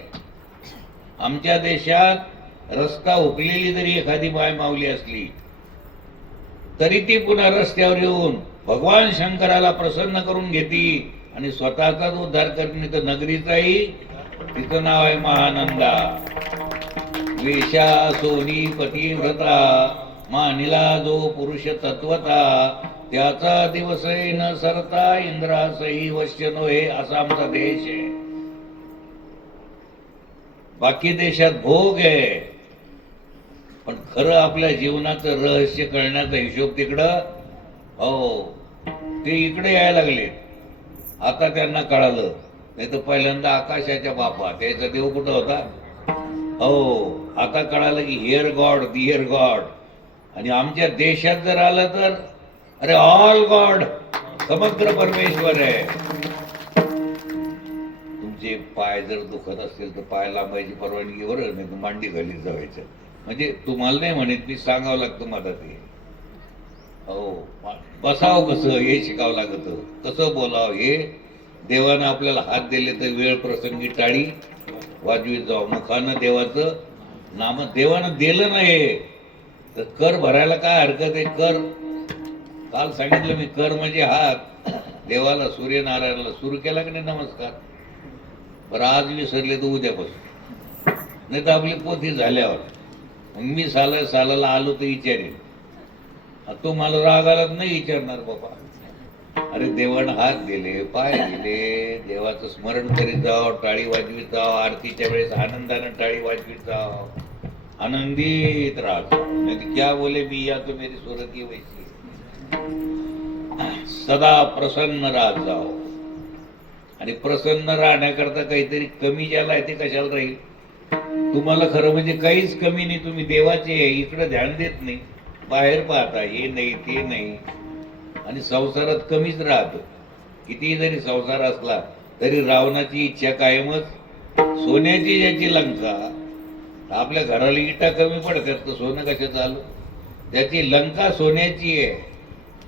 आमच्या देशात रस्ता हुकलेली जरी एखादी माय माऊली असली तरी ती पुन्हा रस्त्यावर येऊन भगवान शंकराला प्रसन्न करून घेती आणि स्वतःचाच उद्धार करणे. तर नगरीचाही तिचं नाव आहे महानंदा. वेशा सोनी पतिव्रता, मानिला जो पुरुष तत्वता, त्याचा दिवस न सरता इंद्रासही वश्य नव्हे. असा आमचा देश आहे. बाकी देशात भोग आहे, पण खरं आपल्या जीवनाचं रहस्य कळण्याचा हिशोब तिकडं. हो, ते इकडे यायला लागले. आता त्यांना कळालं. नाही तर पहिल्यांदा आकाशाच्या बापा, त्याचा देव कुठं होता? हो, आता कळालं की हिअर गॉड, दिअर गॉड. आणि आमच्या देशात जर आलं तर अरे ऑल गॉड, समग्र परमेश्वर आहे. तुमचे पाय जर दुखत असतील तर पाय लांबायची परवानगी बरं, नाही तर मांडी घाली जावायचं. म्हणजे तुम्हाला नाही म्हणत, मी सांगावं लागतं मला ते. हो, बसावं कसं हे शिकावं लागतं. कसं बोलावं हे. देवानं आपल्याला हात दिले तर वेळ प्रसंगी टाळी वाजवीत जावं. मुखानं देवाचं नाम देवानं दिलं नाही तर कर भरायला काय हरकत आहे? कर. काल सांगितलं मी, कर म्हणजे हात. देवाला, सूर्यनारायणाला सुरू केला की नाही नमस्कार. बरं, आज विसरले तर उद्यापासून, नाही तर आपली पोथी झाल्यावर. मग मी सालाला आलो तर विचारेन. तो मला राग आला नाही विचारणार बाबा. अरे देवानं हात दिले, पाय दिले, देवाचं स्मरण करीत जाव, टाळी वाजवीत जाव, आरतीच्या वेळेस आनंदानं टाळी वाजवीत जाव, आनंदित राहतो. नाही क्या बोले मी या तो मेरी सूरत ही वैसी. सदा प्रसन्न राहत जाव. आणि प्रसन्न राहण्याकरता काहीतरी कमी ज्याला आहे ते कशाला राहील? तुम्हाला खरं म्हणजे काहीच कमी नाही. तुम्ही देवाचे आहे, इकडे ध्यान देत नाही. बाहेर पाहता, हे नाही ते नाही, आणि संसारात कमीच राहतो. कितीही जरी संसार असला तरी रावणाची इच्छा कायमच. सोन्याची ज्याची लंका, आपल्या घराला इटा कमी पडतात तर सोनं कशाचं आलं? त्याची लंका सोन्याची आहे,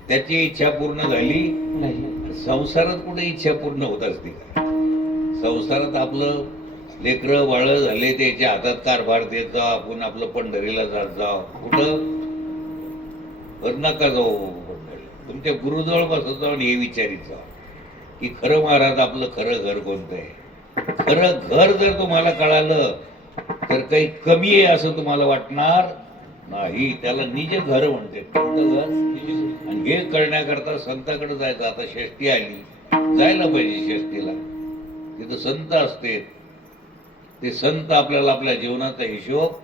त्याची इच्छा पूर्ण झाली नाही. संसारात कुठे इच्छा पूर्ण होत असते का? संसारात आपलं लेकरं बाळ झाले, त्याच्या हातात कारभार देत जा, आपण आपलं पंढरीला जात जा. कुठं नका जाऊ. तुमच्या गुरुजवळ बसत जाऊन हे विचारित जा की खरं महाराज आपलं खरं घर कोणतं आहे. खरं घर जर तुम्हाला कळालं तर काही कमी आहे असं तुम्हाला वाटणार नाही. त्याला निज घर म्हणते. कोणतं घर? आणि हे कळण्याकरता संताकडे जायचं. आता षष्टी आली, जायला पाहिजे षष्टीला. तिथं संत असते. ते संत आपल्याला आपल्या जीवनाचा हिशोब.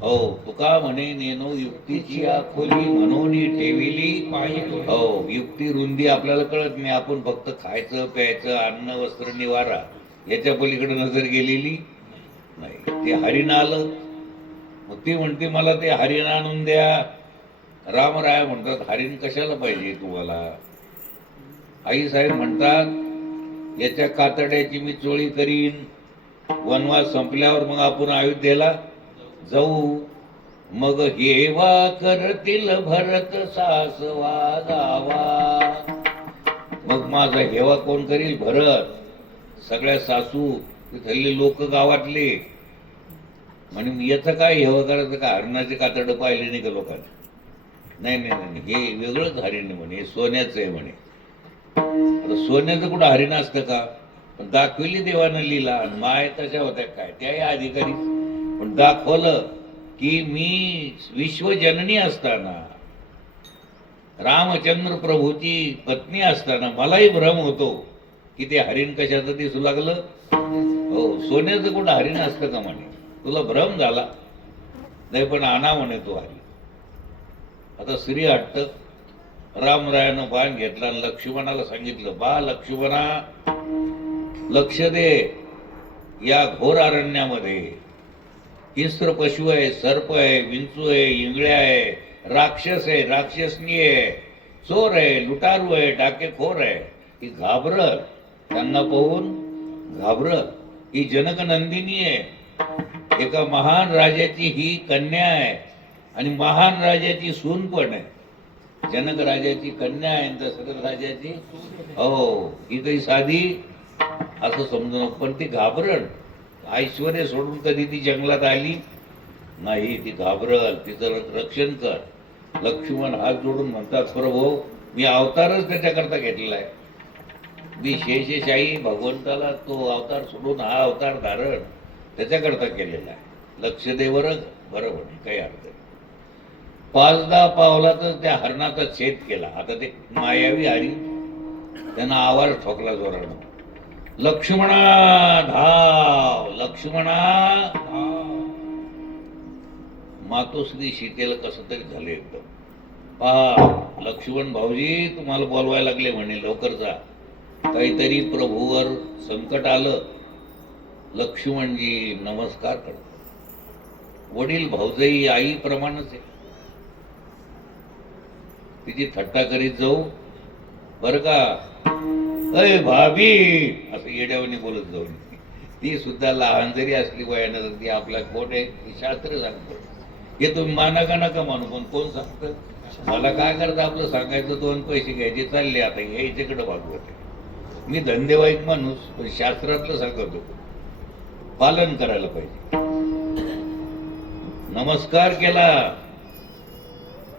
हो, तुका म्हणे नेनो युक्तीची आखोली म्हणून ठेविली. हो, युक्ती रुंदी आपल्याला कळत नाही. आपण फक्त खायचं प्यायचं, अन्न वस्त्र निवारा याच्या पलीकडे नजर गेलेली नाही. ते हरिण आलं, मग ती म्हणते मला ते हरिण आणून द्या. रामराय म्हणतात हरिण कशाला पाहिजे तुम्हाला? आई साहेब म्हणतात याच्या कातड्याची मी चोळी करीन. वनवास संपल्यावर मग आपण अयोध्येला जाऊ. मग हेवा करतील भरत सासवा गावा. मग माझा हेवा कोण करील? भरत. सगळ्या सासू, तिथले लोक गावातले. म्हणे याचं काय हेवं करायचं का, हरणाचे कातडं पाहिले नाही का लोकांनी? नाही नाही नाही, हे वेगळंच हरिण आहे म्हणे, हे सोन्याचं आहे म्हणे. आता सोन्याचं कुठं हरिण असतं का? पण दाखविली देवानं लीला, आणि माय तशा होत्या काय त्याही अधिकारी, पण दाखवलं की मी विश्वजननी असताना, रामचंद्र प्रभूची पत्नी असताना मलाही भ्रम होतो की ते हरिण कशाचं दिसू लागलं. हो, सोन्याचं कुठं हरिण असतं का म्हणे, तुला भ्रम झाला. नाही पण आणा म्हणे तो हरिण. आता स्त्री हट्ट, रामरायानं बाण घेतला आणि लक्ष्मणाला सांगितलं, बा लक्ष्मणा लक्ष दे, या घोर अरण्यामध्ये हिंस्र पशु आहे, सर्प आहे, विंचू आहे, इंगळ्या आहे, राक्षस आहे, राक्षसनी आहे, चोर आहे, लुटारू आहे, डाकेखोर आहे. ही घाबरत, त्यांना पाहून घाबरत. ही जनक नंदिनी आहे, एका महान राजाची ही कन्या आहे आणि महान राजाची सून पण आहे. जनक राजाची कन्या आहे, दशरथ राजाची, हो, ही काही साधी असं समजू नको. पण ती घाबरल, ऐश्वर्य सोडून कधी ती जंगलात आली नाही, ती घाबरल, तिचं रक्षण कर. लक्ष्मण हात जोडून म्हणतात, प्रभू मी अवतारच त्याच्याकरता घेतलेला आहे. मी शेषशाही भगवंताला तो अवतार सोडून हा अवतार धारण त्याच्याकरता केलेला आहे. लक्ष दे बरं, बरं म्हणे, काही अर्थ नाही. 5-10 पावलातच त्या हरणाचा छेद केला. आता ते मायावी हरी, त्यांना आवाज ठोकला जोरानं, लक्ष्मणा धाव, लक्ष्मणा धाव. मातोश्री सीतेला कसं तरी झालं एकदम. पहा लक्ष्मण भाऊजी तुम्हाला बोलवायला लागले म्हणे, लवकर जा, काहीतरी प्रभूवर संकट आलं. लक्ष्मणजी नमस्कार करतात. वडील भाऊजाई आईप्रमाणेच आहे. तिची थट्टा करीत जाऊ बरं का, अय भाभी असं येड्यावानी बोलत जाऊ. ती सुद्धा लहान जरी असली वयानं तर ती आपला कोण आहे शास्त्र सांगतो. हे तुम्ही माना का नका मानू, पण कोण सांगतं? मला काय करतं, आपलं सांगायचं, 2 पैसे घ्यायचे, चालले आता याच्याकडे भागवत आहे. मी धंदेवाईक माणूस, पण शास्त्रातलं सांगतो, पालन करायला पाहिजे. नमस्कार केला.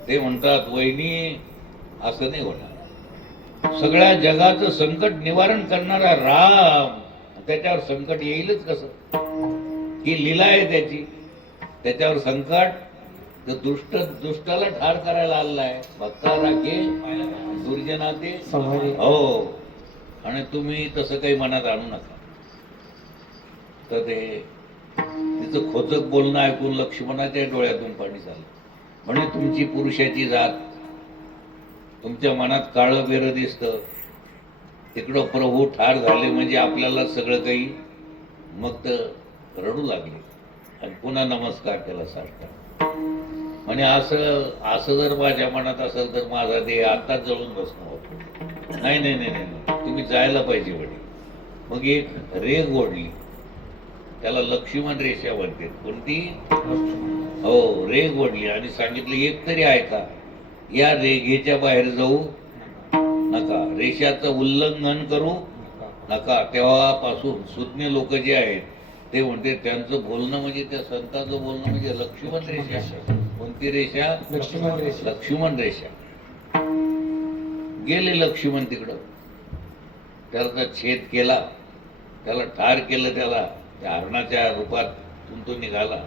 ते म्हणतात, वहिनी असं नाही होणार. सगळ्या जगाचं संकट निवारण करणारा राम, त्याच्यावर संकट येईलच कसं? ही लीला आहे त्याची. त्याच्यावर संकट, तर दुष्टाला ठार करायला आलेला आहे. भक्ता राखे दुर्जनाते, हो. आणि तुम्ही तसं काही मनात आणू नका. तर ते तिचं खोचक बोलणं ऐकून लक्ष्मणाच्या डोळ्यातून पाणी झालं. म्हणे तुमची पुरुषाची जात, तुमच्या मनात काळं बेरं दिसतं, तिकडं प्रभू ठार झाले म्हणजे आपल्याला सगळं काही. मग तर रडू लागले आणि पुन्हा नमस्कार केला साष्टांग. म्हणे असं जर माझ्या मनात असेल तर माझा देह आताच जळून बसणं होतं. नाही नाही नाही नाही, तुम्ही जायला पाहिजे वडील. मग एक रेघ ओढली, त्याला लक्ष्मण रेषा म्हणते. कोणती? हो, रेघ ओढली आणि सांगितलं, एक तरी ऐका, या रेघेच्या बाहेर जाऊ नका, रेषाचं उल्लंघन करू नका. तेव्हापासून सुज्ञ लोक जे आहेत ते म्हणते, त्यांचं बोलणं म्हणजे, त्या संतांचं बोलणं म्हणजे लक्ष्मण रेषा. कोणती रेषा? लक्ष्मण रेषा. गेले लक्ष्मण तिकडं, त्याला छेद केला, त्याला ठार केलं, त्याला त्या हरणाच्या रूपात तो निघाला.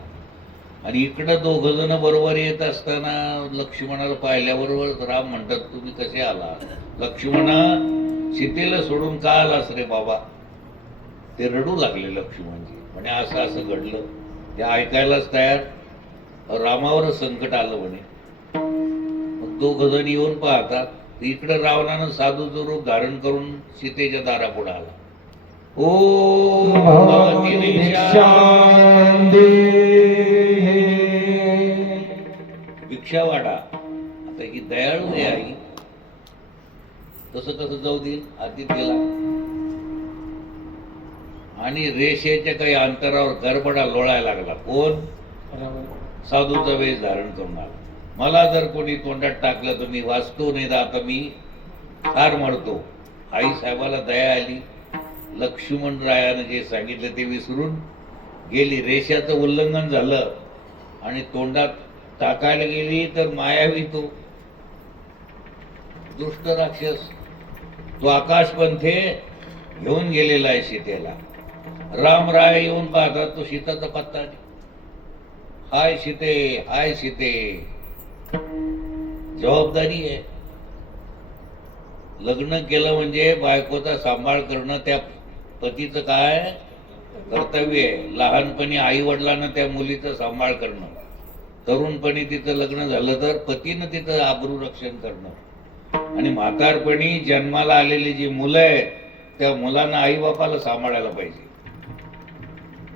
आणि इकडं 2 जण बरोबर येत असताना लक्ष्मणाला पाहिल्याबरोबर राम म्हणतात, तुम्ही कसे आला? लक्ष्मणा, सीतेला सोडून का आलास रे बाबा? ते रडू लागले लक्ष्मणजी. म्हणे असं असं घडलं. ते ऐकायलाच तयार. रामावरच संकट आलं म्हणे. मग 2 जण येऊन पाहतात, इकडं रावणानं साधूचं रूप धारण करून सीतेच्या दारापुढे आला. ओ भिक्षा वाढा. आता ही दयाळू आहे आई, तसं कसं जाऊ देईल? आधी गेला आणि रेषेच्या काही अंतरावर गरबडा लोळायला लागला. कोण? साधूचा वेश धारण करून आला. मला जर कोणी तोंडात टाकलं तर मी वाचतो, नाही तर आता मी ठार मरतो. आई साहेबाला दया आली. लक्ष्मण रायानं जे सांगितलं ते विसरून गेली, रेषाचं उल्लंघन झालं आणि तोंडात टाकायला गेली तर मायावी तो दुष्ट राक्षस, तो आकाशपंथे घेऊन गेलेला आहे सीतेला. रामराय येऊन पाहतात तो सीताचा पत्ता नाही. हाय सीते, हाय सीते. जबाबदारी आहे. लग्न केलं म्हणजे बायकोचा सांभाळ करणं त्या पतीचं काय कर्तव्य आहे. लहानपणी आई वडिलांना त्या मुलीचा सांभाळ करणं, तरुणपणी तिचं लग्न झालं तर पतीनं तिचं आबरू रक्षण करणं, आणि म्हातारपणी जन्माला आलेली जी मुलं आहेत त्या मुलांना आई बापाला सांभाळायला पाहिजे.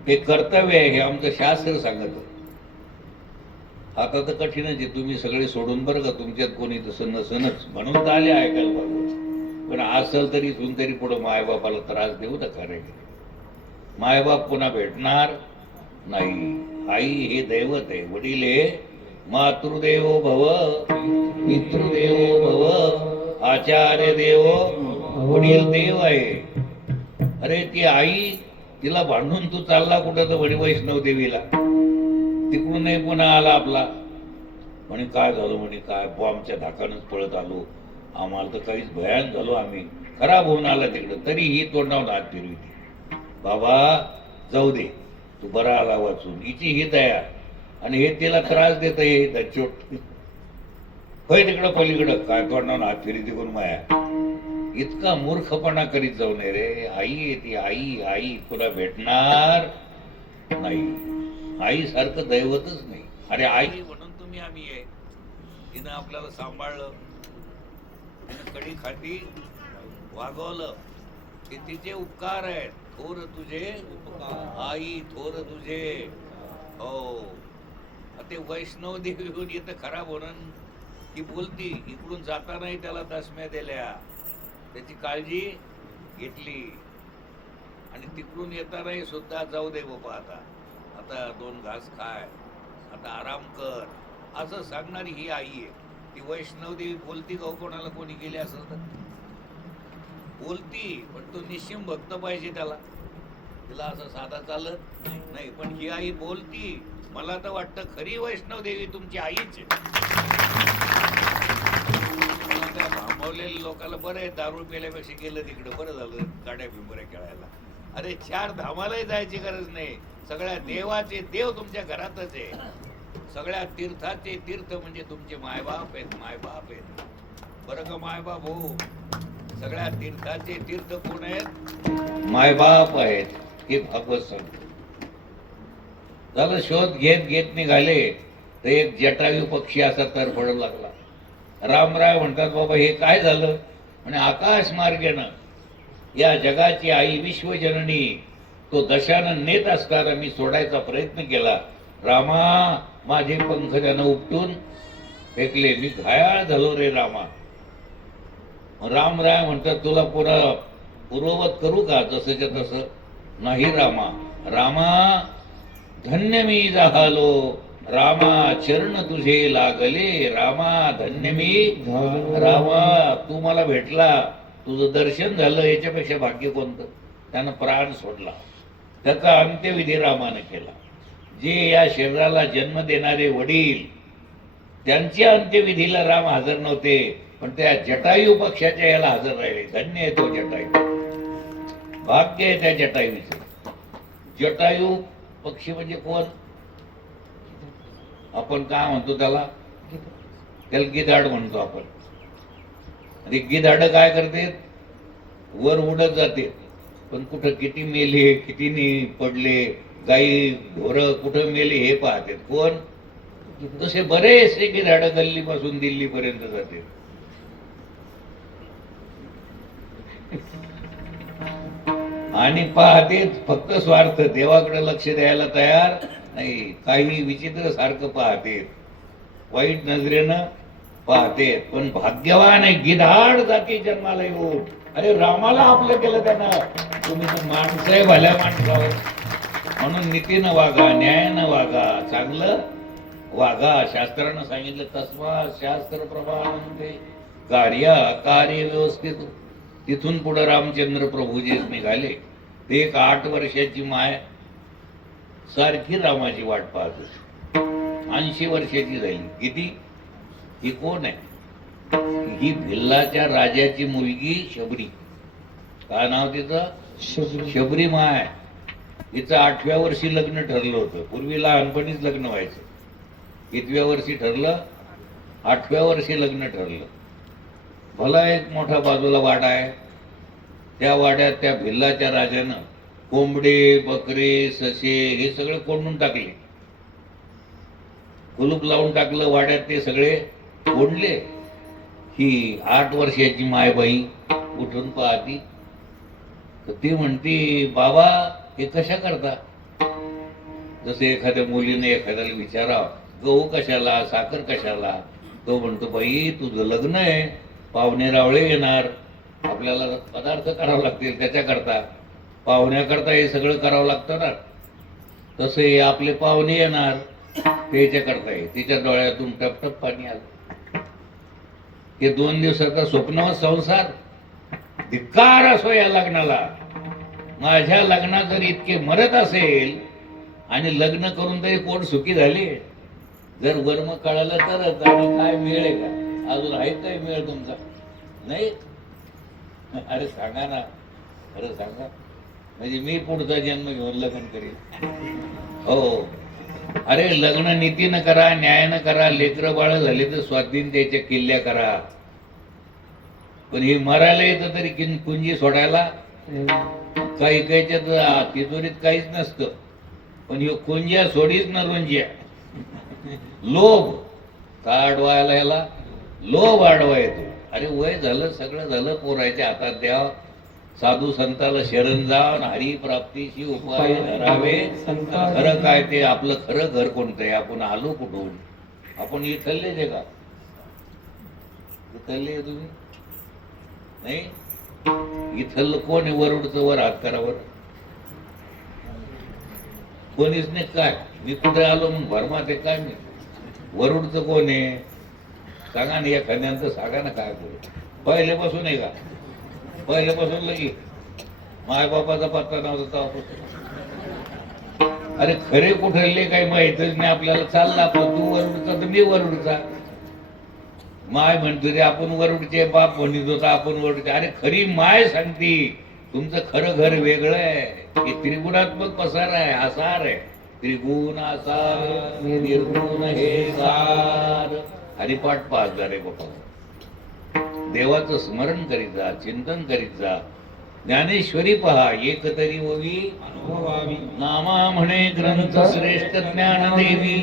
हे कर्तव्य आहे, हे आमचं शास्त्र सांगत. आता तर कठीणच आहे. तुम्ही सगळे सोडून बरं का, तुमच्यात कोणी तसं नसनच म्हणून तर आले ऐकायला बाबा. पण असल तरी इथून तरी पुढं मायबापाला त्रास देऊ नका रे. मायबाप पुन्हा भेटणार नाही. आई हे दैवत आहे. वडील हे मातृदेवो भव, पितृदेवो भव, आचार्य देवो, वडील देव आहे. अरे ती आई, तिला भांडून तू चालला कुठं तर वडी वैष्णव देवीला, तिकडूनही पुन्हा आला आपला म्हणे काय झालं, म्हणे काय बॉम्बच्या धाकानच पळत आलो, आम्हाला तर काहीच भयान झालो, आम्ही खराब होऊन आला तिकडं. तरी ही तोंडावर हात फिरवी. बाबा जाऊ दे, तू बरा आला वाचून. हिची ही दया, आणि हे तिला त्रास देत हे दचोट. होय तिकडं पलीकडं काय तोंडावर हात फिरी तिकडून माया. इतका मूर्खपणा करीत जाऊ नये रे. आई आहे ती, आई. आई तुला भेटणार नाही. आई सारखं दैवतच नाही. अरे आई म्हणून तुम्ही आम्ही आहे. तिनं आपल्याला सांभाळलं, तिनं कडी खाटी वागवलं, ते तिचे उपकार आहेत. थोर तुझे उपकार आई, थोर तुझे. हो, ते वैष्णव देवीहून येतं खराब होणं. ती बोलती, इकडून जातानाही त्याला दसम्या दिल्या, त्याची काळजी घेतली, आणि तिकडून येतानाही सुद्धा जाऊ दे बाबा, आता 2 घास खाय, आता आराम कर, असं सांगणारी ही आई आहे. ती वैष्णव देवी बोलती का कोणाला कोणी गेली असेल तर बोलती, पण तो निश्चिम भक्त पाहिजे त्याला. तिला असं साधा चालत नाही. पण ही आई बोलती. मला तर वाटतं खरी वैष्णव देवी तुमची आईच आहे. त्या भांबवलेल्या लोकांना बरं आहे, दारू पेल्यापेक्षा गेलं तिकडं बरं झालं गाड्या बिंबऱ्या खेळायला. अरे 4 धामालाही जायची गरज नाही. सगळ्या देवाचे देव तुमच्या घरातच आहे. सगळ्या तीर्थाचे तीर्थ म्हणजे तुमचे मायबाप आहेत. मायबाप आहेत बरं का मायबाप. हो, सगळ्या तीर्थाचे तीर्थ कोण आहेत? मायबाप आहेत. हे भागवत सांगतो. झालं शोध घेत घेत निघाले तर एक जटायू पक्षी असा तर पडू लागला. रामराय म्हणतात बाबा हे काय झालं? म्हणे आकाश मार्गेनं या जगाची आई विश्वजननी तो दशानन नेत असताना मी सोडायचा प्रयत्न केला. रामा माझे पंख त्यानं उपटून फेकले, मी घायाळ झालो रे रामा. रामराय म्हणतात तुला पुन्हा पूर्ववत करू का जसंच्या तसं? नाही रामा. रामा धन्य मी झालो, रामा चरण तुझे लागले, रामा धन्य मी. रामा तू मला भेटला, तुझं दर्शन झालं, याच्यापेक्षा भाग्य कोणतं? त्यानं प्राण सोडला. त्याचा अंत्यविधी रामानं केला. जे या शरीराला जन्म देणारे वडील, त्यांच्या अंत्यविधीला राम हजर नव्हते, पण त्या जटायू पक्षाच्या याला हजर राहिले. धन्य आहे तो जटायू, भाग्य आहे त्या जटायूचं. जटायू पक्षी म्हणजे कोण? आपण काय म्हणतो त्याला? गिधाड म्हणतो आपण. आणि गिधाड काय करते? वर उडत जाते, पण कुठं किती मेले, किती पडले, गाई ढोर कुठं मेले हे पाहते. कोण? तसे बरेचसे गिधाड गल्लीपासून दिल्ली पर्यंत जाते. आणि पाहते फक्त स्वार्थ, देवाकडे लक्ष द्यायला तयार नाही. काही विचित्र सारखं पाहते, वाईट नजरेनं पाहते. पण भाग्यवान आहे गिधाड जाती जन्माला येऊन. अरे रामाला आपलं केलं त्यानं. तुम्ही तर माणसं आहे, भल्या माणसावर. म्हणून नीतीनं वागा, न्यायानं वागा, चांगलं वागा. शास्त्रानं सांगितलं तस्मात् शास्त्र प्रमाणते कार्य व्यवस्थित. तिथून पुढे रामचंद्र प्रभू जे निघाले ते एक 8 वर्षाची माय सारखी रामाची वाट पाहत होती. 80 वर्षाची झाली. किती? ही कोण आहे? ही भिल्लाच्या राजाची मुलगी शबरी. काय नाव तिचं? शबरी माय. हिचं 8व्या वर्षी लग्न ठरलं होतं. पूर्वी लहानपणीच लग्न व्हायचं. कितव्या वर्षी ठरलं? 8व्या वर्षी लग्न ठरलं. भला एक मोठा बाजूला वाडा आहे. त्या वाड्यात त्या भिल्लाच्या राजानं कोंबडे, बकरे, ससे हे सगळे कोंडून टाकले. कुलूप लावून टाकलं वाड्यात. ते सगळे कोंडले. ही 8 वर्षाची मायबाई उठून पाहती. तर ती म्हणती, बाबा हे कशा करता? जसे एखाद्या मुलीने एखाद्याला विचारावं, गहू कशाला, साखर कशाला? तो म्हणतो, बाई तुझं लग्न आहे, पाहुणे रावळे येणार, आपल्याला पदार्थ करावं लागतील, त्याच्याकरता पाहुण्याकरता हे सगळं करावं लागतं ना. तसे आपले पाहुणे येणार, त्याच्याकरता आहे. तिच्या डोळ्यातून टपटप पाणी आलं. हे 2 दिवसाचा स्वप्नवत संसार. धिक्कार असो या लग्नाला. माझ्या लग्नात जर इतके मरत असेल आणि लग्न करून तरी पोट सुखी झाले, जर वर्म कळालं तरच. आणि काय मिळ आहे का? अजून आहे काय मिळ तुमचा? नाही? अरे सांगा ना, खरं सांगा. म्हणजे मी पुढचा जन्म घेऊन लग्न करीन. हो. अरे लग्न नीतीनं करा, न्यायानं करा. लेकरं बाळ झाले तर स्वाधीन द्यायच्या किल्ल्या करा. पण हे मरायला येतं तरी कुंजी सोडायला काही काहीच्यात तिजोरीत काहीच नसतं. पण ह्यो कुंज्या सोडीच न रुंज्या. लोभ का अडवायला याला? लोभ अडवा येतो. अरे वय झालं, सगळं झालं, पोरायच्या हातात द्यावं. साधू संताला शरण जाऊन हरी प्राप्तीशी उपाय धरावे. खरं काय ते आपलं खरं घर कोणतं आहे? आपण आलो कुठून? आपण इथलेच आहे का? इथले आहे तुम्ही? नाही. इथलं कोण आहे? वरुडचं वर हात करावर. कोणीच नाही. काय मी कुठे आलो मग भरमात आहे काय? मी वरुडचं कोण आहे? सांगा ना एखाद्याचं, सांगा ना काय करू. पहिल्यापासून आहे का? पहिल्यापासून लगी मायबापाचा पत्ता नव्हता. अरे खरे कुठले काही माहितच नाही आपल्याला. चालला आपण, तू वरुडचा तर मी वरुडचा. माय म्हणतो रे आपण वरुडचे, बाप म्हणत होता आपण वरुडचे. अरे खरी माय सांगती तुमचं खरं घर वेगळं आहे. हे त्रिगुणात्मक पसार आहे, आसार आहे. त्रिगुण आसार निर्गुण हे सार. हरिपाठ 5000 आहे बाबा. देवाचं स्मरण करीत जा, चिंतन करीत जा. ज्ञानेश्वरी पहा, एक तरी ओवी अनुभवावी. नामा म्हणे ग्रंथ श्रेष्ठ ज्ञान देवी.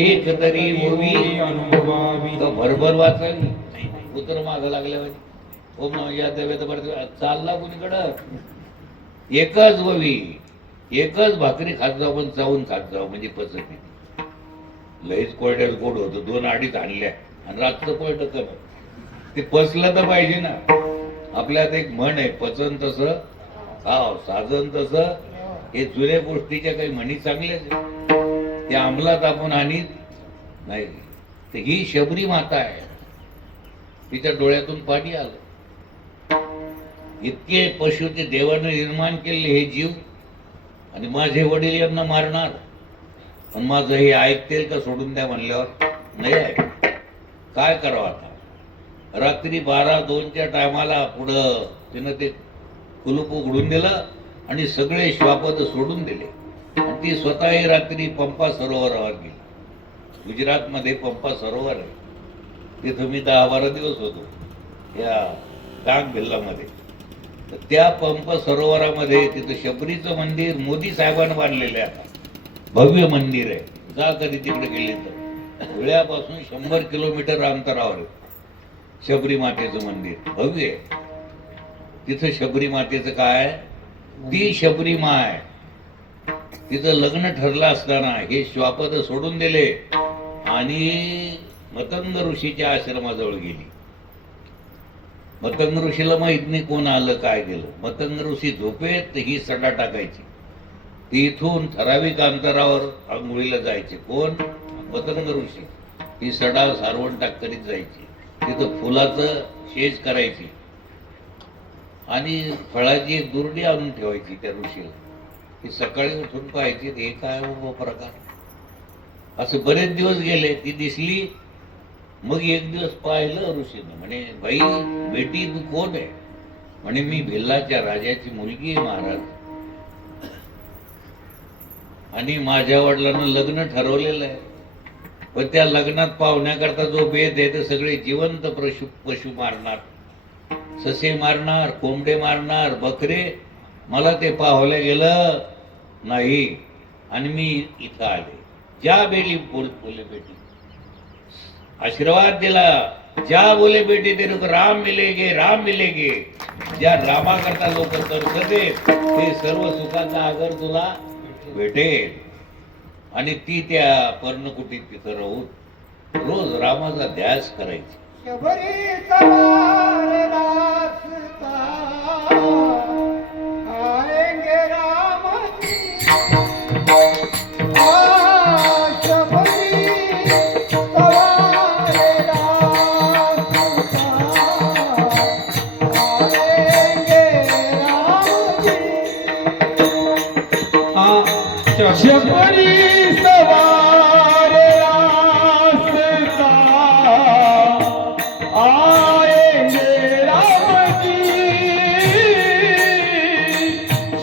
एक तरी ओवी अनुभवावी. तर भरभर वाचावी. उतर माग लागल्या ओम या देवेत चालला कुणीकडं. एकच ओवी, एकच भाकरी खात जाऊ, पण चावून खात जाऊ, म्हणजे पचत नाही. लईच कोरड्यात गोड होतं. 2 अडीच आणल्या आणि रातचं कोरडं कमी. ते पचलं तर पाहिजे ना. आपल्यात एक म्हण आहे, पचन तसं खाव, साधन तसं. हे जुन्या गोष्टीच्या काही म्हणी चांगल्याच आहे, त्या अंमलात आपण आणीत नाही. तर ही शबरी माता आहे. तिच्या डोळ्यातून पाणी आलं. इतके पशु ते देवाने निर्माण केले हे जीव. आणि माझे वडील यांना मारणार, पण माझं हे ऐकतील का सोडून द्या म्हणल्यावर नाही ऐक. काय करावं आता? रात्री 12-2च्या टायमाला पुढं तिनं ते कुलूप उघडून दिलं आणि सगळे श्वापद सोडून दिले. आणि ती स्वतःही रात्री पंपा सरोवरावर गेली. गुजरातमध्ये पंपा सरोवर आहे. तिथं मी 10-12 दिवस होतो या डांग भिल्लामध्ये. तर त्या पंप सरोवरामध्ये तिथं शबरीचं मंदिर मोदी साहेबांनी बांधलेलं आहे. आता भव्य मंदिर आहे. जा कधी तिकडे गेले तर. धुळ्यापासून 100 किलोमीटर अंतरावर आहे शबरी मातेचं मंदिर. भव्य आहे. तिथं शबरी मातेचं काय, ती शबरी माय. तिचं लग्न ठरलं असताना हे श्वापद सोडून दिले आणि मतंग ऋषीच्या आश्रमाजवळ गेली. मतंग ऋषीला माहित नाही कोण आलं काय गेलं. मतंग ऋषी झोपेत ही सडा टाकायची. ती इथून ठराविक अंतरावर आंघोळीला जायचे. कोण? मतंग ऋषी. ही सडा सारवण टाक करीत जायची. तिथं फुलाचं शेज करायची आणि फळाची एक दुर्डी आणून ठेवायची त्या ऋषीला. की सकाळी उठून पाहायची हे काय बाबा प्रकार. असं बरेच दिवस गेले, ती दिसली. मग एक दिवस पाहिलं ऋषीनं, म्हणे बाई बेटी तू कोण आहे? म्हणे मी भिल्लाच्या राजाची मुलगी आहे महाराज, आणि माझ्या वडिलांना लग्न ठरवलेलं आहे. पण त्या लग्नात पाहुण्याकरता जो बेद आहे ते सगळे जिवंत पशु मारणार, ससे मारणार, कोंबडे मारणार, बकरे. मला ते पाहवलं गेलं नाही आणि मी इथं आले. ज्या बेली बोले बेटी, आशीर्वाद दिला. ज्या बोले बेटी तेरे को राम मिलेगे, राम मिलेगे. ज्या रामाकरता लोक तरसते ते सर्व सुखाचा आगर तुला भेटेल. आणि ती त्या पर्णकुटीत तिथं राहून रोज रामाचा ध्यास करायची. शबरी सवार रास्ता आएंगे राम जी. शबरी सवार रास्ता आएंगे राम जी. शबरी सवार रास्ता आएंगे राम जी.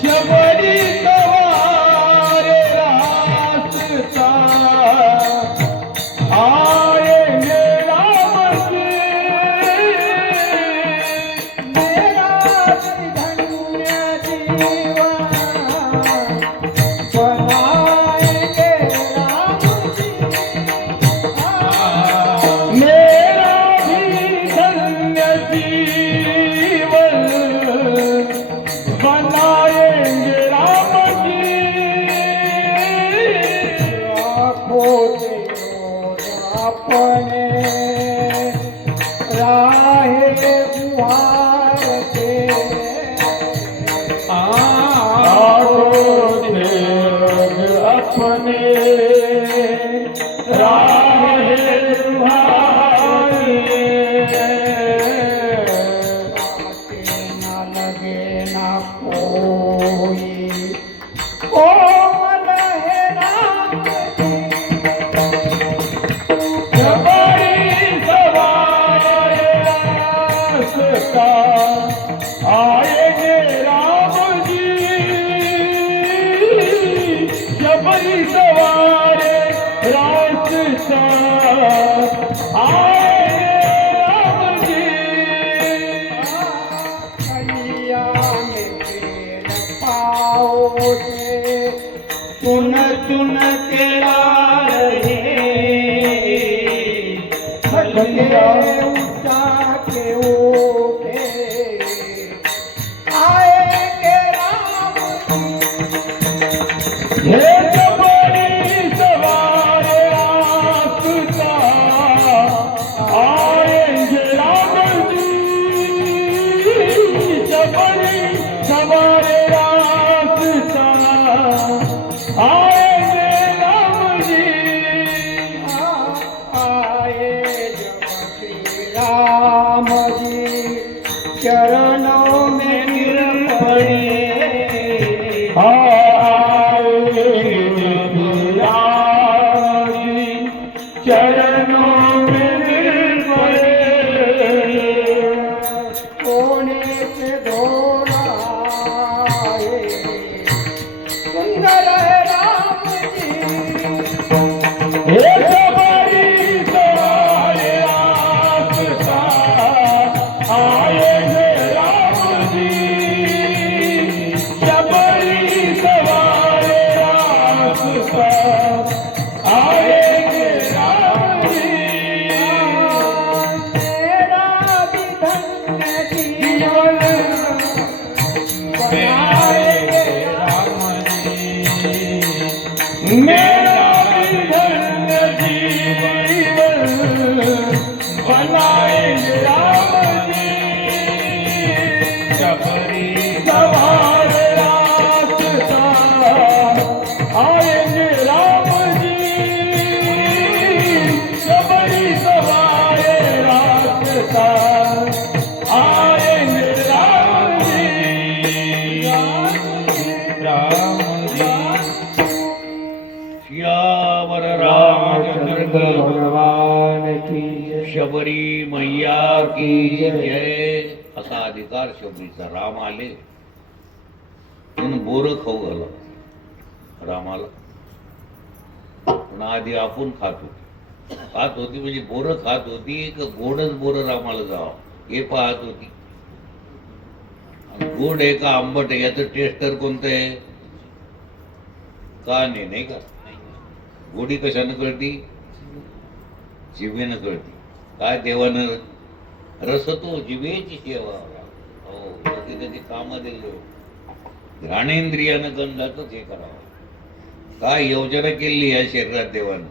शबरी सवार रास्ता आएंगे राम जी. मेरा धन्य जीवन बनाएंगे राम जी. मेरा भी धन्य जीवन बनाएंगे राम जी. आँखों से रोज अपने राहे गुहारते. अपने राह न लगे न कोई कोमल है राम जी. शबरी सवार रास्ता आएंगे राम जी. शबरी सवार रास्ता आएंगे राम जी. कलिया में पेड़ पाओ से चुन चुन के ला रहे. कलिया उठा के उठे आएंगे राम जी. हे शबरी सवार रास्ता आएंगे राम जी. शबरी सवार रास्ता आएंगे राम जी. आए जब श्री राम जी चरणों में गिर पड़े. चरणों में गिर पड़े. कोने से धोना है सुंदर है राम जी. हे शबरी सवार रास्ता आएंगे राम जी. शबरी सवार रास्ता आएंगे राम जी. मेरा भी धन्य जीवन अधिकार शबरीचा. राम आले म्हणून बोरं खाऊ घाला रामाला. पण आधी आपण खात होती म्हणजे बोरं खात होती का गोडच बोरं रामाला जावं हे पाहत होती. आणि गोड आहे का आंबट आहे याचं टेस्टर कोणतं आहे का नाही का. गोडी कशानं कळती जिभेनं कळती. काय देवानं रसतो जिभेची सेवा. हो कधी कधी कामं दिलं घ्राणेंद्रियानं गंधाच हे करावं. काय योजना केली या शरीरात देवानं.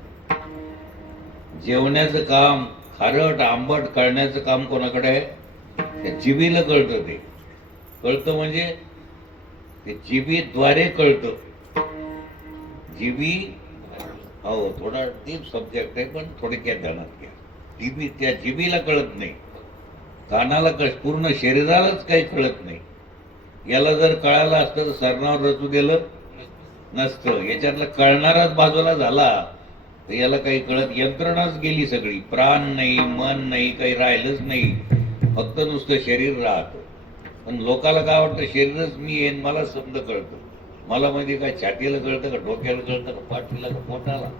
जेवण्याचं काम खारट आंबट कळण्याचं काम कोणाकडे आहे त्या जिभीला कळतं. ते कळतं म्हणजे ते जिभीद्वारे कळतं. जिभी हो थोडा डीप सब्जेक्ट आहे पण थोडक्यात ध्यानात घ्या. जिभी त्या जिभीला कळत नाही. कानाला पूर्ण शरीरालाच काही कळत नाही. याला जर कळालं असतं तर सरणावर रचू दिलं नसतं. याच्यातला कळणाराच बाजूला झाला तर याला काही कळत. यंत्रणाच गेली सगळी. प्राण नाही मन नाही काही राहिलंच नाही. फक्त नुसतं शरीर राहतं. पण लोकाला काय वाटतं शरीरच मी येईन मला समज कळतं. मला म्हणजे काय छातीला कळतं का डोक्याला कळतं का पाठीला का पोटाला.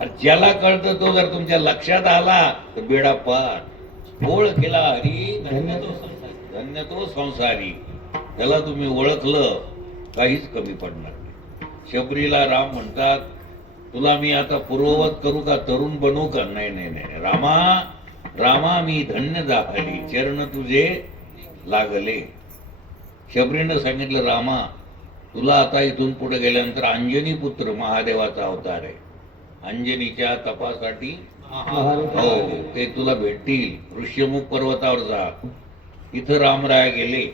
आणि ज्याला कळतं तो जर तुमच्या लक्षात आला तर बेडा पाठ. ओळ केला हरी धन्य तो संसारी. त्याला तुम्ही ओळखलं काहीच कमी पडणार नाही. शबरीला राम म्हणतात तुला मी आता पूर्ववत करू का तरुण बनवू का. नाही नाही नाही रामा रामा मी धन्य झाली चरण तुझे लागले. शबरीनं सांगितलं रामा तुला आता इथून पुढे गेल्यानंतर अंजनी पुत्र महादेवाचा अवतार आहे. अंजनीच्या तपासाठी हो ते तुला भेटतील. ऋष्यमुख पर्वतावर जा. इथं रामराय गेले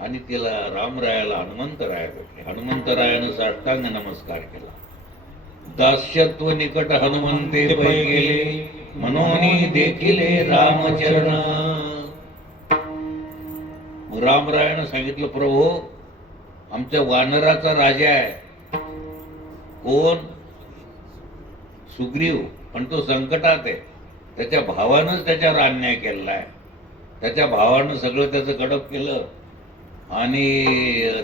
आणि तिला रामरायाला हनुमंतराय भेटले. हनुमंतरायानं साष्टांग नमस्कार केला. दास्यत्व निकट हनुमंते पै गेले मनोनी देखिले रामचरण. रामरायानं सांगितलं प्रभू आमच्या वानराचा राजा आहे कोण सुग्रीव पण तो संकटात आहे. त्याच्या भावानंच त्याच्यावर अन्याय केलेला आहे. त्याच्या भावानं सगळं त्याचं कडप केलं आणि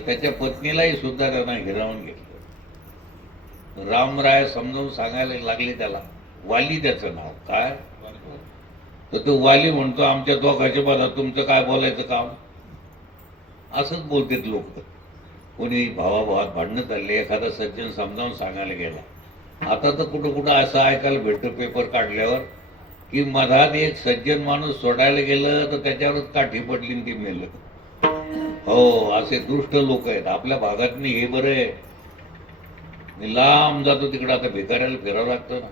त्याच्या पत्नीलाही सुद्धा त्यांना हिरावून घेतलं. रामराय समजावून सांगायला लागले त्याला. वाली त्याचं नाव काय तर तो वाली म्हणतो आमच्या दोघांच्या बाजूला तुमचं काय बोलायचं काम. असंच बोलतात लोक. कोणी भावाभावात भांडणं चालले. एखादा सज्जन समजावून सांगायला गेला. आता तर कुठं कुठं असं ऐकायला भेटतं पेपर काढल्यावर की मधात एक सज्जन माणूस सोडायला गेलं तर त्याच्यावरच काठी पडली ती मेलं. हो असे दुष्ट लोक आहेत आपल्या भागात. नाही हे बरं आहे. मी लांब जातो तिकडं आता भिकाऱ्याला फिरावं लागतं ना.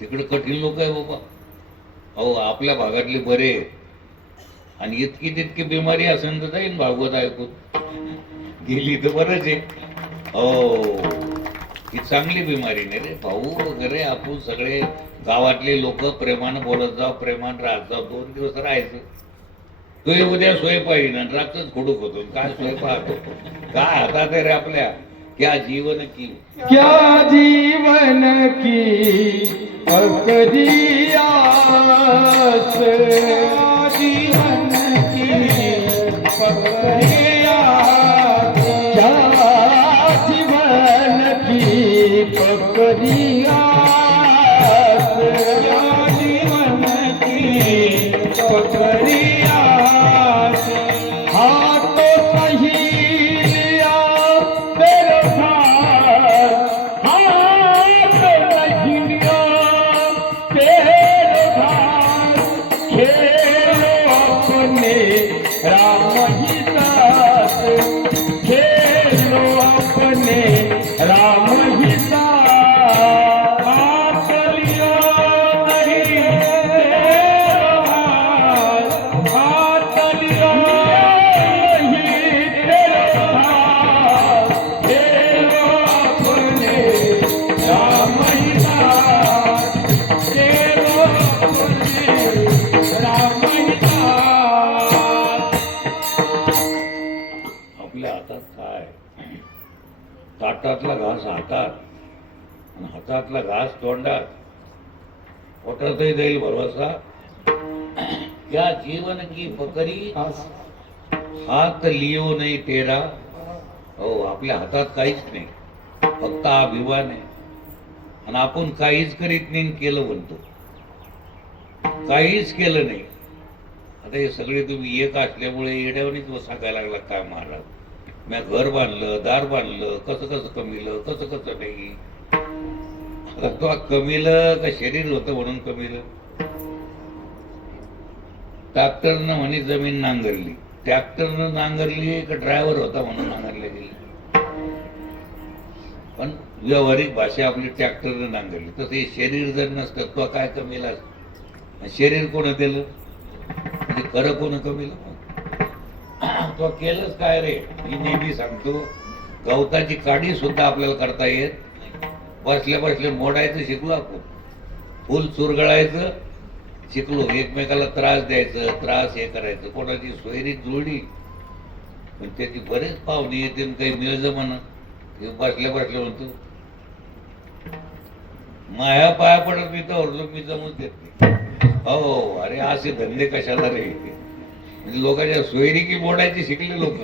तिकडे कठीण लोक आहे बाबा. हो आपल्या भागातले बरे. आणि इतकी तितकी बिमारी असेल तर जाईन भागवत ऐकून. गेली तर बरंच आहे. हो ही चांगली बिमारी नाही रे भाऊ वगैरे. आपण सगळे गावातले लोक प्रेमानं बोलत जाऊ प्रेमानं राहत जाऊ. 2 दिवस राहायचं. तो उद्या सोय पाहिजे आणि रातच खुडूक होतो. काय सोय पाहतो काय हातात आहे रे आपल्या. क्या जीवन की क्या जीवन की पकड़ी आस. जीवन की पकड़ी आस. क्या जीवन की पकड़ी आस. क्या जीवन की पकड़ी आस. हाथों सही लिया तेरे साथ. हाथ नहीं लिया तेरे साथ. खेलो अपने राम ही साथ. खेलो अपने राम ही साथ. हाथ लिया नहीं तेरा हाथ. हाथ लिया नहीं तेरा हाथ. खेलो अपने राम ही साथ. खेलो अपने राम ही साथ. आपल्या हातात काय ताटातला घास हातात आणि हातातला घास तोंडात. पोटातही जाईल भरवसा. त्या जीवन की पकडी आस. हात लियो नाही तेरा. हो, आपल्या हातात काहीच नाही, फक्त अभिमान आहे. आणि आपण काहीच करीत नाही, केलं म्हणतो. काहीच केलं नाही. आता हे सगळे तुम्ही एक असल्यामुळे येड्यावरच सांगायला लागला काय महाराज. मी घर बांधलं, दार बांधलं, कसं कसं कमीलं, कसं कसं नाही. आता तो कमीलं का शरीर होतं म्हणून कमीलं. ट्रॅक्टरनं म्हणे जमीन नांगरली, ट्रॅक्टरनं नांगरली का ड्रायव्हर होता म्हणून नांगरली गेली. पण व्यावहारिक भाषा आपली ट्रॅक्टरनं नांगरली. तसं हे शरीर जर नसतं तो काय कमीला. शरीर कोण दिलं म्हणजे खरं कोण कमीलं. तो केलंच काय रे. मी नेहमी सांगतो, गवताची काडी सुद्धा आपल्याला करता येत. बसल्या बसल्या मोडायचं शिकलो आपण, फुल चुरगळायचं शिकलो, एकमेकाला त्रास द्यायचं, त्रास हे करायचं. कोणाची सोयरी जुळली पण त्याची बरेच पाहुणे येते, काही मिळज म्हणा. बसल्या बसल्या म्हणतो माया पाया पडत मी तर मी जमून देत नाही. हो, अरे असे धंदे कशाला रे. म्हणजे लोकांच्या सोयरी की मोडायची शिकले लोक.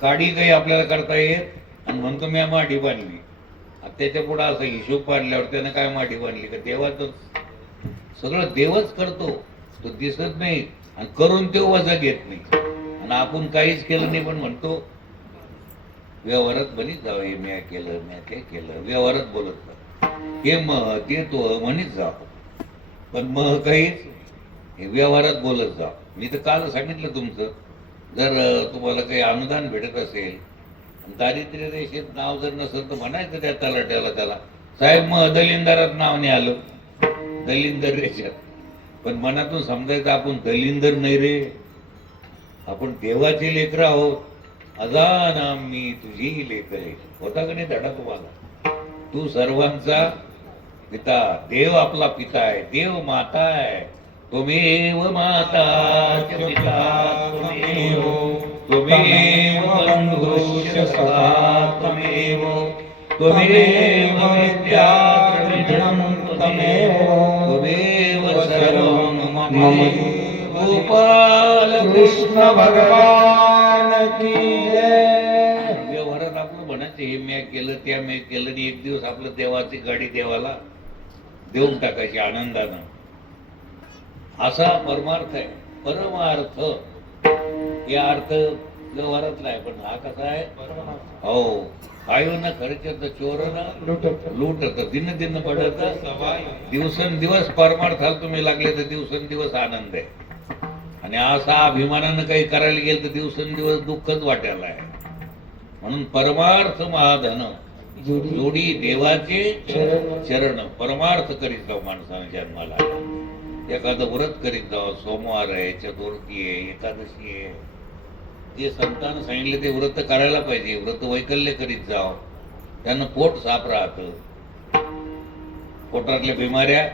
काडी काही आपल्याला करता येत आणि म्हणतो मी माठी बांधली. त्याच्या पुढे असा हिशोब पाडल्यावर त्यानं काय माठी बांधली का. देवाच सगळं देवच करतो, तो दिसत नाही आणि करून ते वजा घेत नाही. आणि आपण काहीच केलं नाही पण म्हणतो व्यवहारात म्हणीत जावं, हे मी केलं, मी ते केलं. व्यवहारात बोलत नाही. हे मग ते तो म्हणीत जा, पण मग काहीच हे व्यवहारात बोलत जा. मी तर काल सांगितलं तुमचं, जर तुम्हाला काही अनुदान भेटत असेल, दारिद्र्य रेषेत नाव जर नसेल तर म्हणायचं त्या तलाट्याला, त्याला साहेब मग दलिंदरात नाव नाही आलं, दलिंदर रेषेत. पण मनातून समजायचं आपण दलिंदर नाही रे, आपण देवाचे लेकर आहोत. अजाना मी तुझी लेकरे. होता का नाही धडा तुम्हाला. तू सर्वांचा पिता, देव आपला पिता आहे, देव माता आहे. त्वमेव माता च पिता त्वमेव, त्वमेव बंधुश्च सखा त्वमेव, त्वमेव विद्या त्रिविधं त्वमेव, त्वमेव सर्वं मम. गोपाल कृष्ण भगवान की जय. व्यवहारात आपलं म्हणायचं हे मी केलं, त्या मी केलं, आणि एक दिवस आपलं देवाची गाडी देवाला देऊन टाकायची आनंदानं. असा परमार्थ आहे. परमार्थ या अर्थ व्यवहारातला आहे. पण हा कसा आहे. हो, आयो न खर्च चोर लूटत, दिन दिन पडत. दिवसेंदिवस परमार्थाला तुम्ही लागले तर दिवसेंदिवस आनंद आहे. आणि असा अभिमानानं काही करायला गेलं तर दिवसेंदिवस दुःखच वाटायला आहे. म्हणून परमार्थ महाधन, जोडी देवाचे चरण. परमार्थ करीत जाऊ माणसानं जन्माला. एखादं व्रत करीत जावं. सोमवार आहे, चतुर्थी आहे, एकादशी आहे, जे संतांना सांगितले ते व्रत करायला पाहिजे. व्रत वैकल्य करीत जावं. त्यानं पोट साफ राहतं, पोटातल्या बिमाऱ्या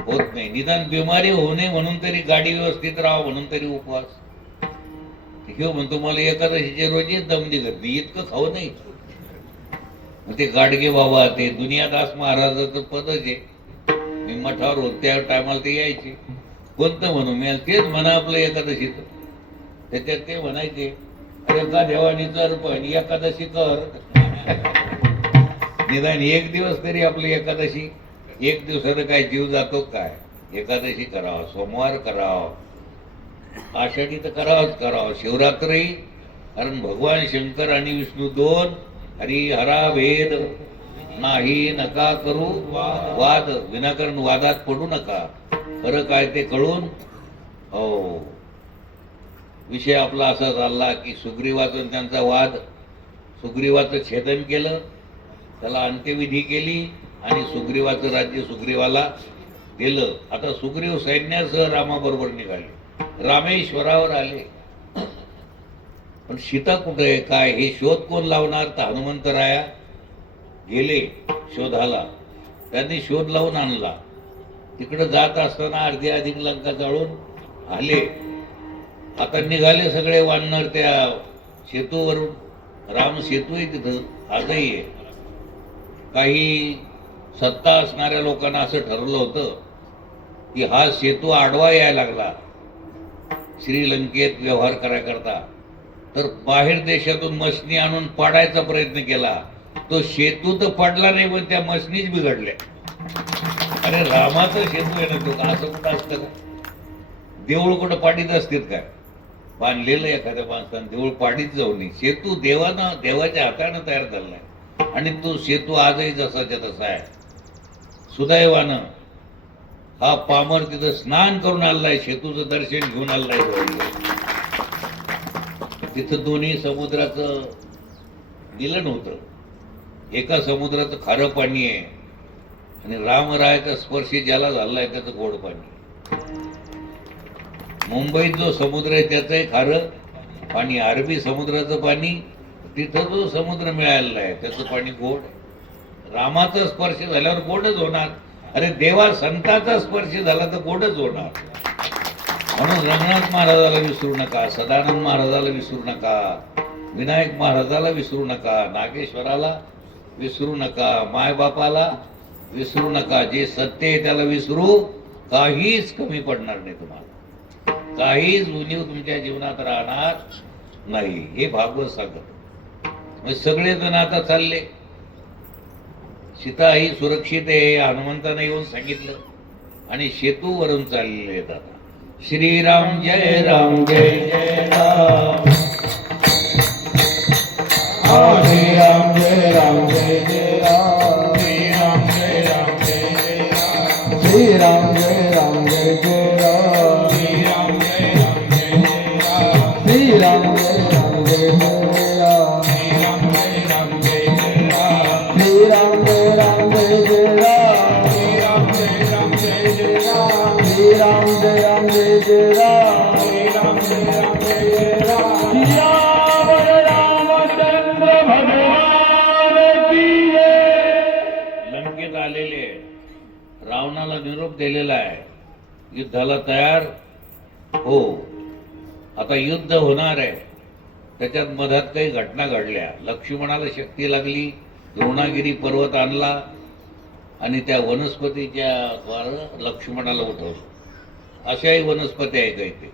होत नाही. निदान बिमारी होऊ नये म्हणून तरी गाडी व्यवस्थित राहावं म्हणून तरी उपवास. हे म्हणतो मला एकादशीचे रोजी दम निघत नाही, इतकं खाऊ नाही. मग ते गाडगे बाबा, ते दुनियादास महाराजाचं पदच आहे. मी मठावर होत त्या टायमाला ते यायचे. कोणतं म्हणू मी तेच म्हणा आपलं एकादशीच. त्याच्यात ते म्हणायचे अरे का देवानी तर पण एकादशी कर. निदान एक दिवस तरी आपली एकादशी. एक दिवसानं काय जीव जातो काय. एकादशी करावं, सोमवार करावं, आषाढी तर करावं. शिवरात्री, कारण भगवान शंकर आणि विष्णू दोन. हरिहरा भेद नाही नका करू वाद. विनाकारण वादात पडू नका. खरं काय ते कळून. हो, विषय आपला असा चालला की सुग्रीवाचा त्यांचा वाद. सुग्रीवाचं छेदन केलं, त्याला अंत्यविधी केली आणि सुग्रीवाचं राज्य सुग्रीवाला दिलं. आता सुग्रीव सैन्यासह रामाबरोबर निघाले, रामेश्वरावर आले. पण सीता कुठे आहे काय हे शोध कोण लावणार. तर हनुमंतराया गेले शोधाला. त्यांनी शोध लावून आणला. तिकडे जात असताना अर्धी अधिक लंका जाळून आले. आता निघाले सगळे वानर त्या सेतूवरून. राम सेतू आहे तिथं आजही आहे. काही सत्ता असणाऱ्या लोकांना असं ठरवलं होतं की हा सेतू आडवा यायला लागला, श्रीलंकेत व्यवहार करायकरता, तर बाहेर देशातून मशनी आणून पाडायचा प्रयत्न केला. तो शेतू तर पडला नाही, पण त्या मशनीच बिघडल्या. अरे रामाचा शेतू आहे ना तो, असं कुठं असतं का? देऊळ कुठं पाडीत असतात काय? बांधलेलं एखाद्या माणसानं देऊळ पाडीत जाऊ नये. सेतू देवाच्या हातानं तयार झालाय, आणि तो सेतू आजही जसाच्या तसा आहे. सुदैवानं हा पामर तिथं स्नान करून आलाय, सेतूचं दर्शन घेऊन आलाय. तिथं दोन्ही समुद्राचं मिलन होतं. एका समुद्राचं खारं पाणी आहे, आणि रामरायाचा स्पर्श ज्याला झालाय त्याचं गोड पाणी. मुंबईत जो समुद्र आहे त्याचंही खारं पाणी, अरबी समुद्राचं पाणी, तिथं जो समुद्र मिळालेला आहे त्याचं पाणी गोड आहे. रामाचा स्पर्श झाल्यावर गोडच होणार. अरे देवा संताचा स्पर्श झाला तर गोडच होणार. म्हणून रंगनाथ महाराजाला विसरू नका, सदानंद महाराजाला विसरू नका, विनायक महाराजाला विसरू नका, नागेश्वराला विसरू नका, मायबापाला विसरू नका. जे सत्य आहे त्याला विसरू, काहीच कमी पडणार नाही तुम्हाला, काहीच उणीव तुमच्या जीवनात राहणार नाही. हे भागवत सांगत. सगळेजण आता चालले, सीता ही सुरक्षित आहे हनुमंताने येऊन सांगितलं, आणि सेतूवरून चाललेले आहेत आता. श्रीराम जय राम जय जय राम, श्रीराम जय राम जय जय राम, श्रीराम जय राम जय जय राम, श्रीराम जय राम जय जय राम, श्रीराम जय राम जय जय राम, श्रीराम जय राम जय जय राम, श्रीराम जय राम जय जय राम, श्रीराम जय राम जय जय राम, श्रीराम जय राम जय जय राम, श्रीराम जय राम जय जय राम, श्रीराम जय राम जय जय राम. लंकेत आलेले रावणाला निरोप दिलेला आहे, युद्धाला तयार हो. आता युद्ध होणार आहे. त्याच्यात मधात काही घटना घडल्या. लक्ष्मणाला शक्ती लागली, द्रोणागिरी पर्वत आणला, आणि त्या वनस्पतीच्या द्वारा लक्ष्मणाला उठवलं. अशाही वनस्पती आहे काही ते.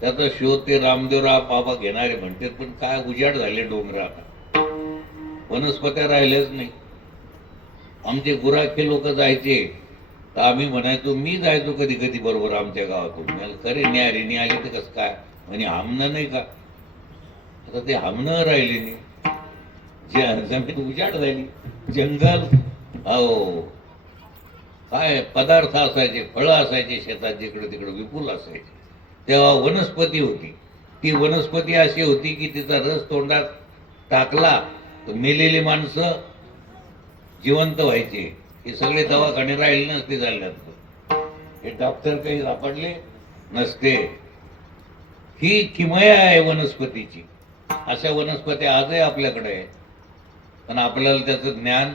त्याचा शोध ते रामदेवराव बाबा घेणारे म्हणतात, पण काय उजाड झाले डोंगर, आता वनस्पत्या राहिल्याच नाही. आमचे गुराखे लोक जायचे तर आम्ही म्हणायचो, मी जायचो कधी कधी बरोबर आमच्या गावातून. खरे न्यारी आली तर कसं काय म्हणजे हमणं नाही का? आता ते हमणं राहिले नाही, जमीन उजाड झाली, जंगल. अहो काय पदार्थ असायचे, फळं असायचे शेतात, जिकडे तिकडे विपुल असायचे. तेव्हा वनस्पती होती. ती वनस्पती अशी होती की तिचा रस तोंडात टाकला तर मेलेली माणसं जिवंत व्हायचे. हे सगळे दवाखाने राहिले नसते झाल्यात, हे डॉक्टर काही सापडले नसते. ही किमया आहे वनस्पतीची. अशा वनस्पती आजही आपल्याकडे आहे, पण आपल्याला त्याचं ज्ञान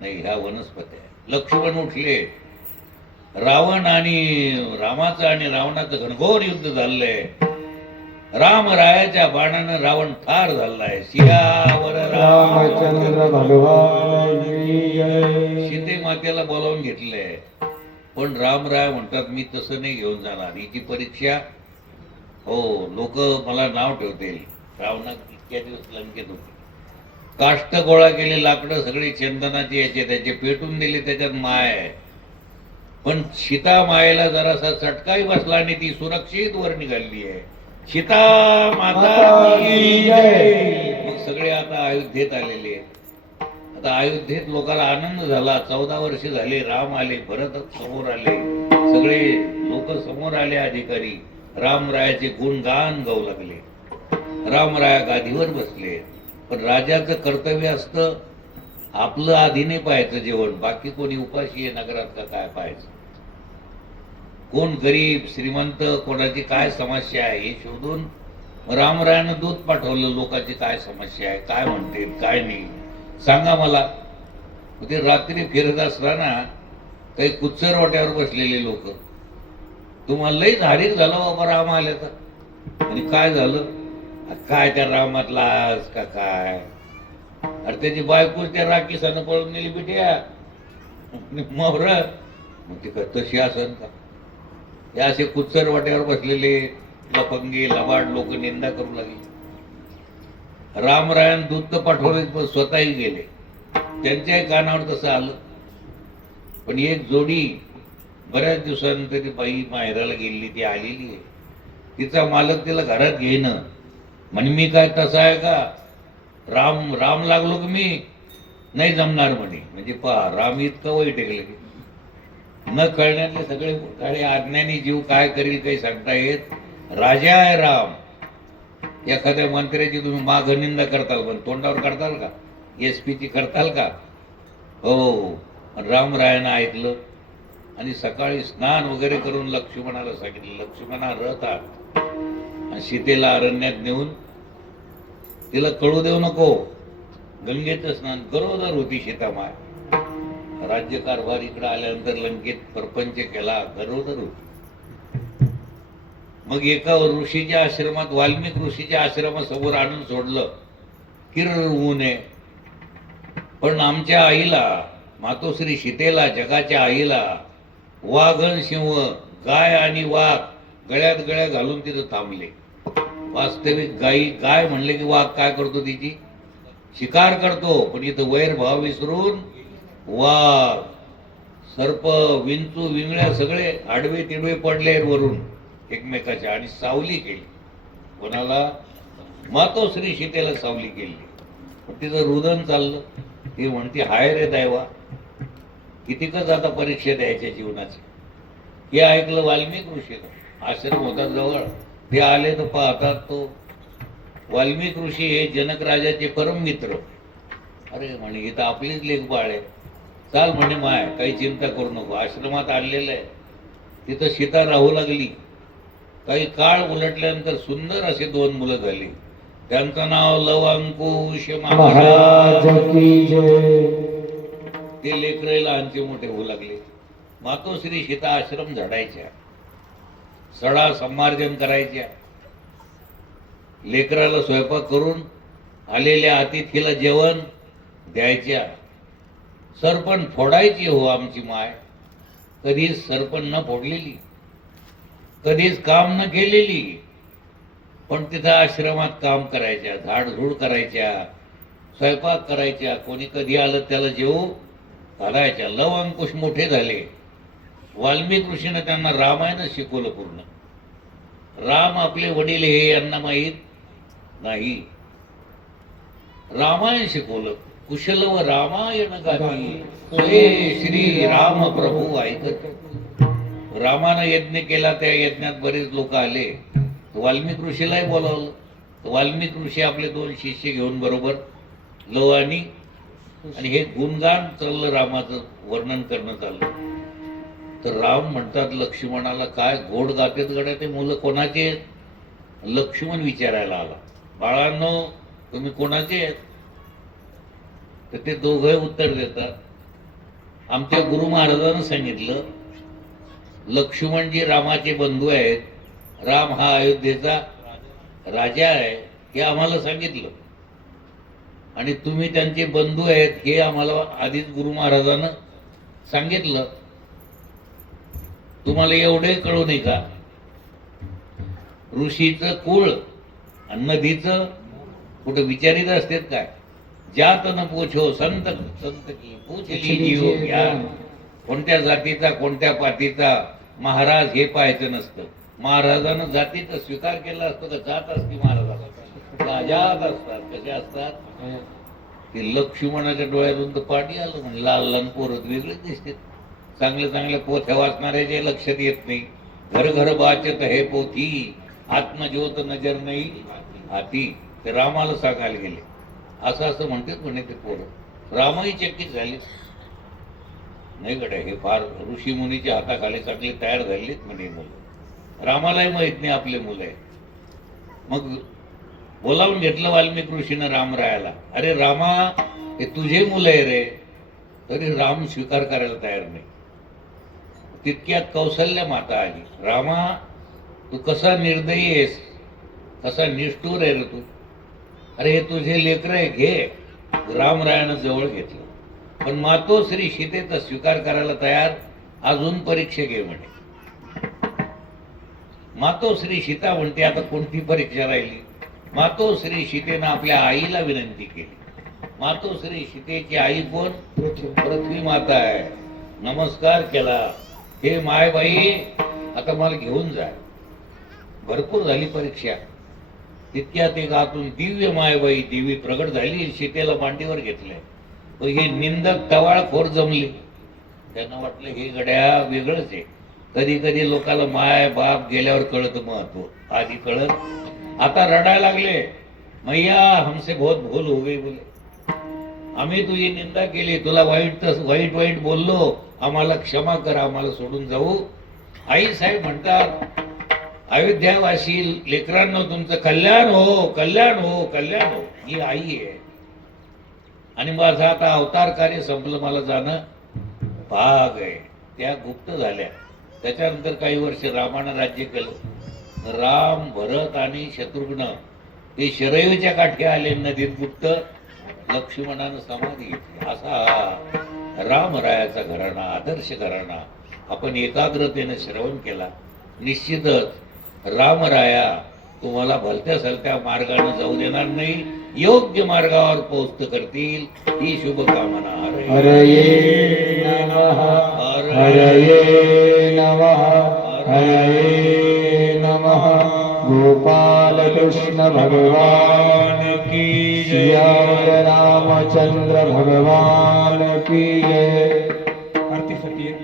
नाही. ह्या वनस्पती आहे. लक्ष्मण उठले, रावण आणि रामाचं आणि रावणाचं घनघोर युद्ध झालंय. रामरायाच्या बाणानं रावण ठार झालाय. सियावर रामचंद्र भगवान की जय. सीते मातेला बोलावून घेतलंय, पण रामराय म्हणतात मी तसं नाही घेऊन जाणार. हिची परीक्षा हो, लोक मला नाव ठेवतील. रावणात इतक्या दिवस लंकेत होते, काष्ट गोळा केले, लाकडं सगळे चंदनाचे याचे त्याचे पेटून दिले, त्याच्यात माय आहे. पण सीता मायेला जरासा चटकाही बसला आणि ती सुरक्षित वर निघाली आहे. सीता माता की जय. मग सगळे आता अयोध्येत आलेले आहेत. आता अयोध्येत लोकांना आनंद झाला. 14 वर्ष झाले, राम आले, भरत समोर आले, सगळे लोक समोर आले. अधिकारी रामरायाचे गुणगान गाऊ लागले. रामराया गादीवर बसले. पण राजाचं कर्तव्य असतं आपलं आधी नाही पाहायचं जेवण, बाकी कोणी उपाशी आहे नगरात का काय पाहायचं. कोण गरीब श्रीमंत, कोणाची काय समस्या आहे हे शोधून रामरायानं दूत पाठवलं. लोकांची काय समस्या आहे, काय म्हणते, काय नाही सांगा मला. ते रात्री फिरत असताना काही कुच्चर वाट्यावर बसलेले लोक, तुम्हाला लई धारीक झालं बाबा राम आले तर. आणि काय झालं, काय त्या रामातला आज का काय. अरे त्याची बायको त्या राखीसानं पळून नेली बिट्या मोहर. मग ती तशी असन का? हे असे कुच्चर वाट्यावर बसलेले लफंगे लबाड लोक निंदा करू लागले. रामरायन दूत तर पाठवले पण स्वतःही गेले. त्यांच्याही कानावर तसं आलं. पण एक जोडी बऱ्याच दिवसानंतर ती बाई माहेराला गेली, ती आलेली आहे. तिचा मालक तिला घरात घेणं म्हणे मी काय तसा आहे का, राम राम लागलो की मी नाही जमणार म्हणे. म्हणजे पहा राम इतकं वाईट टेकले की न कळण्यातले सगळे काळे अज्ञानी जीव काय करील काही सांगता येत. राजा आहे राम. एखाद्या मंत्र्याची तुम्ही माघ निंदा करताल पण तोंडावर काढताल का, SP ची करताल का? हो. रामरायानं ऐकलं आणि सकाळी स्नान वगैरे करून लक्ष्मणाला सांगितलं, लक्ष्मणा रथ आण आणि सीतेला अरण्यात नेऊन तिला कळू देऊ नको. गंगेचं स्नान गरोदर होती सीतामाय. राज्यकारभार इकडे आल्यानंतर लंकेत परपंच केला, गरोदर होती. मग एका ऋषीच्या आश्रमात, वाल्मिक ऋषीच्या आश्रमासमोर आणून सोडलं, किर ऊन आहे. पण आमच्या आईला, मातोश्री सीतेला, जगाच्या आईला वाघन सिंह, गाय आणि वाघ गळ्यात गळ्या घालून तिथं थांबले. वास्तविक गाय म्हणले की वाघ काय करतो, तिची शिकार करतो. पण इथं वैरभाव विसरून वाघ, सर्प, विंचू, विंगळ्या सगळे आडवे तिडवे पडले वरून एकमेकाच्या आणि सावली केली. कोणाला? मातोश्री सीतेला सावली केली. पण तिचं रुदन चाललं. ती म्हणते हाय रे दैवा, कितीकच आता परीक्षा द्यायच्या जीवनाची. हे ऐकलं वाल्मिक ऋषीनं. आश्रम होता जवळ. ते आले तर पाहतात तो वाल्मिक ऋषी हे जनक राजाचे परम मित्र. अरे म्हणे इथं आपलीच लेख बाळ आहे. चाल म्हणे माय, काही चिंता करू नको. आश्रमात आणलेलं आहे. तिथं सीता राहू लागली. काही काळ उलटल्यानंतर सुंदर असे 2 मुलं झाली. त्यांचं नाव लवंकुश महाराज की जय. ते लेकरं लहानचे मोठे होऊ लागले. मातोश्री सीता आश्रम झाडायच्या, सडा संमार्जन करायच्या, लेकराला स्वयंपाक करून आलेल्या अतिथीला जेवण द्यायच्या. सरपण फोडायची हो आमची माय. कधीच सरपण न फोडलेली, कधीच काम न केलेली. पण तिथं आश्रमात काम करायच्या, झाडझूड करायच्या, स्वयंपाक करायच्या. कोणी कधी आलं त्याला जेवू घालायच्या. लव अंकुश मोठे झाले. वाल्मिक ऋषीनं त्यांना रामायण शिकवलं पूर्ण. राम आपले वडील हे यांना माहीत नाही. रामायण शिकवलं. कुशल व रामायण गाती सोये श्री राम प्रभू ऐकत. रामानं यज्ञ केला. त्या यज्ञात बरेच लोक आले. वाल्मिक ऋषीलाही बोलावलं. वाल्मिक ऋषी आपले 2 शिष्य घेऊन बरोबर लव आणि हे गुणगान चाललं, रामाचं वर्णन करणं चाललं. तर राम म्हणतात लक्ष्मणाला, काय गोड गातेत गड्या ते मुलं, कोणाचे आहेत? लक्ष्मण विचारायला आला, बाळांनो तुम्ही कोणाचे आहेत? तर ते दोघे उत्तर देतात, आमच्या गुरु महाराजांनी सांगितलं लक्ष्मणजी रामाचे बंधू आहेत, राम हा अयोध्येचा राजा आहे हे आम्हाला सांगितलं, आणि तुम्ही त्यांचे बंधू आहेत हे आम्हाला आधीच गुरु महाराजांना सांगितलं. तुम्हाला एवढे कळू नये का? ऋषीचं कुळ आणि नदीचं कुठं विचारित असतात काय? जात न पूछो संत संत की पूछ लीजियो ज्ञान. कोणत्या जातीचा कोणत्या पातीचा महाराज हे पाहायचं नसतं. महाराजानं जातीचा स्वीकार केला असतो का जात असती महाराजाला? जात असतात. कसे असतात? ते लक्ष्मणाच्या डोळ्यातून तर पाणी आलं. म्हणजे लाल लहान पोरत वेगळे दिसते. चांगल्या चांगल्या पोथ्या वाचणाऱ्याचे लक्षात येत नाही. घर घर वाचत हे पोथी आत्मज्योत नजर नाही हाती. ते रामाला सांगायला गेले. असं असं म्हणतात म्हणे ते पोरं. रामही चकित झाले. नाही गड्या हे फार ऋषी मुनीच्या हाताखाली चांगले तयार झालेत म्हणे मुलं. रामालाही माहित नाही आपले मुलं आहे. मग बोलावून घेतलं वाल्मिक ऋषीनं रामरायाला. अरे रामा हे तुझे मुलं आहे रे. तरी राम स्वीकार करायला तयार नाही. तितक्यात कौशल्या माता आली. रामा तू कसा निर्दयी आहेस, कसा निष्ठुर आहे रे तू. अरे हे तुझे लेकर आहे, घे. रामरायानं जवळ घेतलं. पण मातोश्री सीतेचा स्वीकार करायला तयार. अजून परीक्षा घे म्हणे. मातोश्री सीता म्हणते आता कोणती परीक्षा राहिली. मातोश्री सीतेनं आपल्या आईला विनंती केली. मातोश्री सीतेची आई कोण? पृथ्वी माता आहे. नमस्कार केला. हे मायबाई आता मला घेऊन जा. भरपूर झाली परीक्षा. तितक्यात एक आतून दिव्य मायबाई देवी प्रगट झाली. सीतेला मांडीवर घेतले. हे निंदक टवाळखोर जमले. त्यांना वाटलं हे गड्या वेगळंच आहे. कधी कधी लोकांना माय बाप गेल्यावर कळत महत्व. आधी कळत. आता रडायला लागले. मैया हमसे बहुत भूल हो गई बोले. आम्ही तुझी निंदा केली. तुला वाईट बोललो. आम्हाला क्षमा कर. आम्हाला सोडून जाऊ. आई साहेब म्हणतात अयोध्यावासी लेकरांनो तुमचं कल्याण हो, कल्याण हो, कल्याण हो. ही आई आहे. आणि माझं आता अवतार कार्य संपलं. मला जाणं भाग आहे. त्या गुप्त झाल्या. त्याच्यानंतर काही वर्ष रामानं राज्य केलं. राम, भरत आणि शत्रुघ्न हे शरयूच्या काठी आले नदीत गुप्त. लक्ष्मणानं समाधी घेतली. असा हा रामरायाचा घराणा, आदर्श घराणा आपण एकाग्रतेने श्रवण केला. निश्चितच रामराया तुम्हाला भलत्या सलत्या मार्गाने जाऊ देणार नाही. योग्य मार्गावर पोहोचत करतील ही शुभकामना. हरये नमः हरये नमः हरये नमः. गोपाल कृष्ण भगवान की जय. रामचंद्र भगवान की जय. आरती फतेह.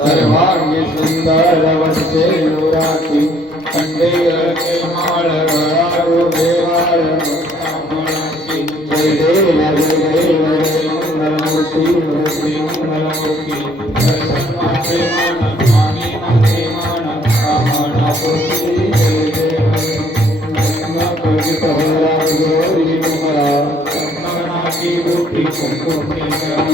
सर्वांगी सुंदर वंशे नुराची कंडेर माळ गळारू देवाळ ब्राह्मणाची. जय देव जय देव जय मंगलमूर्ती मूर्ती मंगलमूर्ती. दर्शन मात्रे मान स्वामी मात्रे मान कामना पूर्ती. जय देव कवित होला गौरी तुमरा संगनाची बूटी कुंकुमी करा.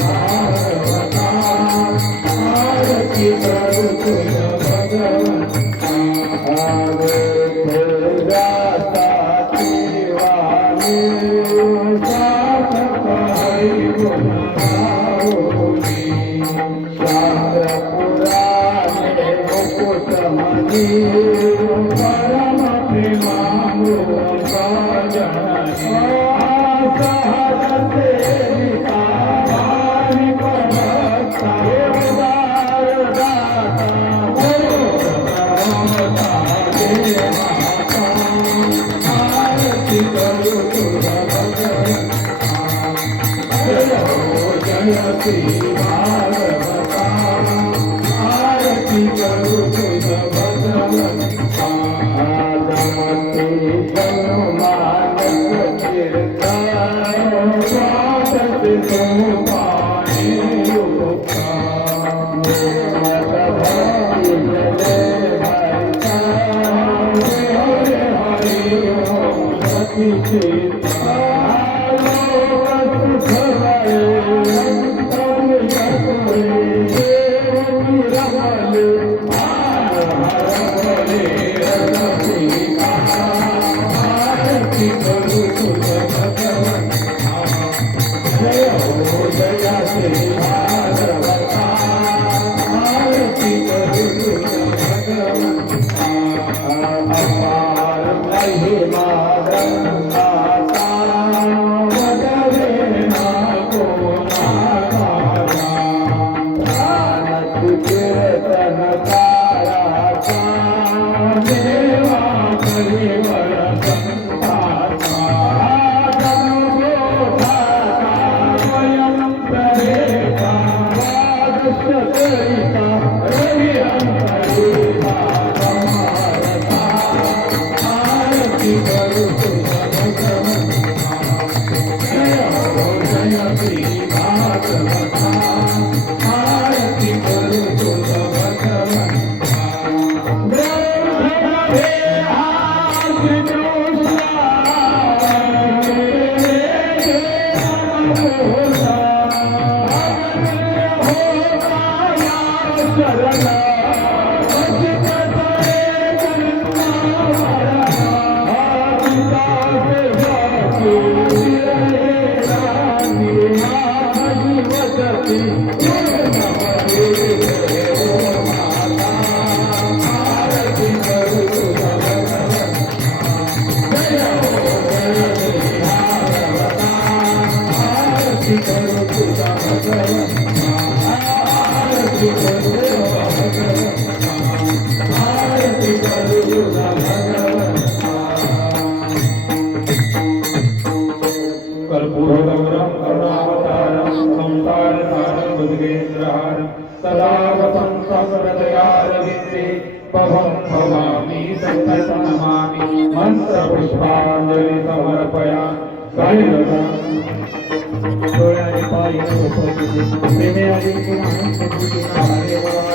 भागवता आरती करू तुझ भगवंता विठुराचा वाणी साधक हरी गुण गाऊनी शास्त्र पुराणे मुकुट मनी परम प्रेमामृता जननी सहजते नितावानि पदस्ता देवदार दाता भगवता देवाता आरती करू तुझ भगवंता जय श्री भागवता आरती करू तुझ भगवंता आदमते जन्मानस कीर्तन स्वागत सोपाने युक्ता निर्मल भक्ति जले भक्ता हरे हरि ओम सति चित्ता लोक सुख भये तम जगोरे देव रमले आरती करू तुझ भगवंता जय हो जय श्री भागवता आरती करू तुझ भगवंता अपार महिमा गंगाता वदवे ना को नागारा जानत कीर्तन काराचा देवा परिवर संताचा जनबोधाता स्वयं तरेका वादशतरिता रवि अंतरिता समारता आरती करू तुझ भगवंता जय हो जय श्री भागवता आरती करू तुझ भगवंता कर्पूरगौरं करुणावतारं संसारसारं भुजगेन्द्रहारं सदा वसन्तं हृदयारविन्दे पवं भवामि सन्ततं नमामि मन्त्रपुष्पाञ्जलि समर्पयामि डोळ्याने पाहिलं उपस्थिती प्रेमे आली किंवा हरे बोला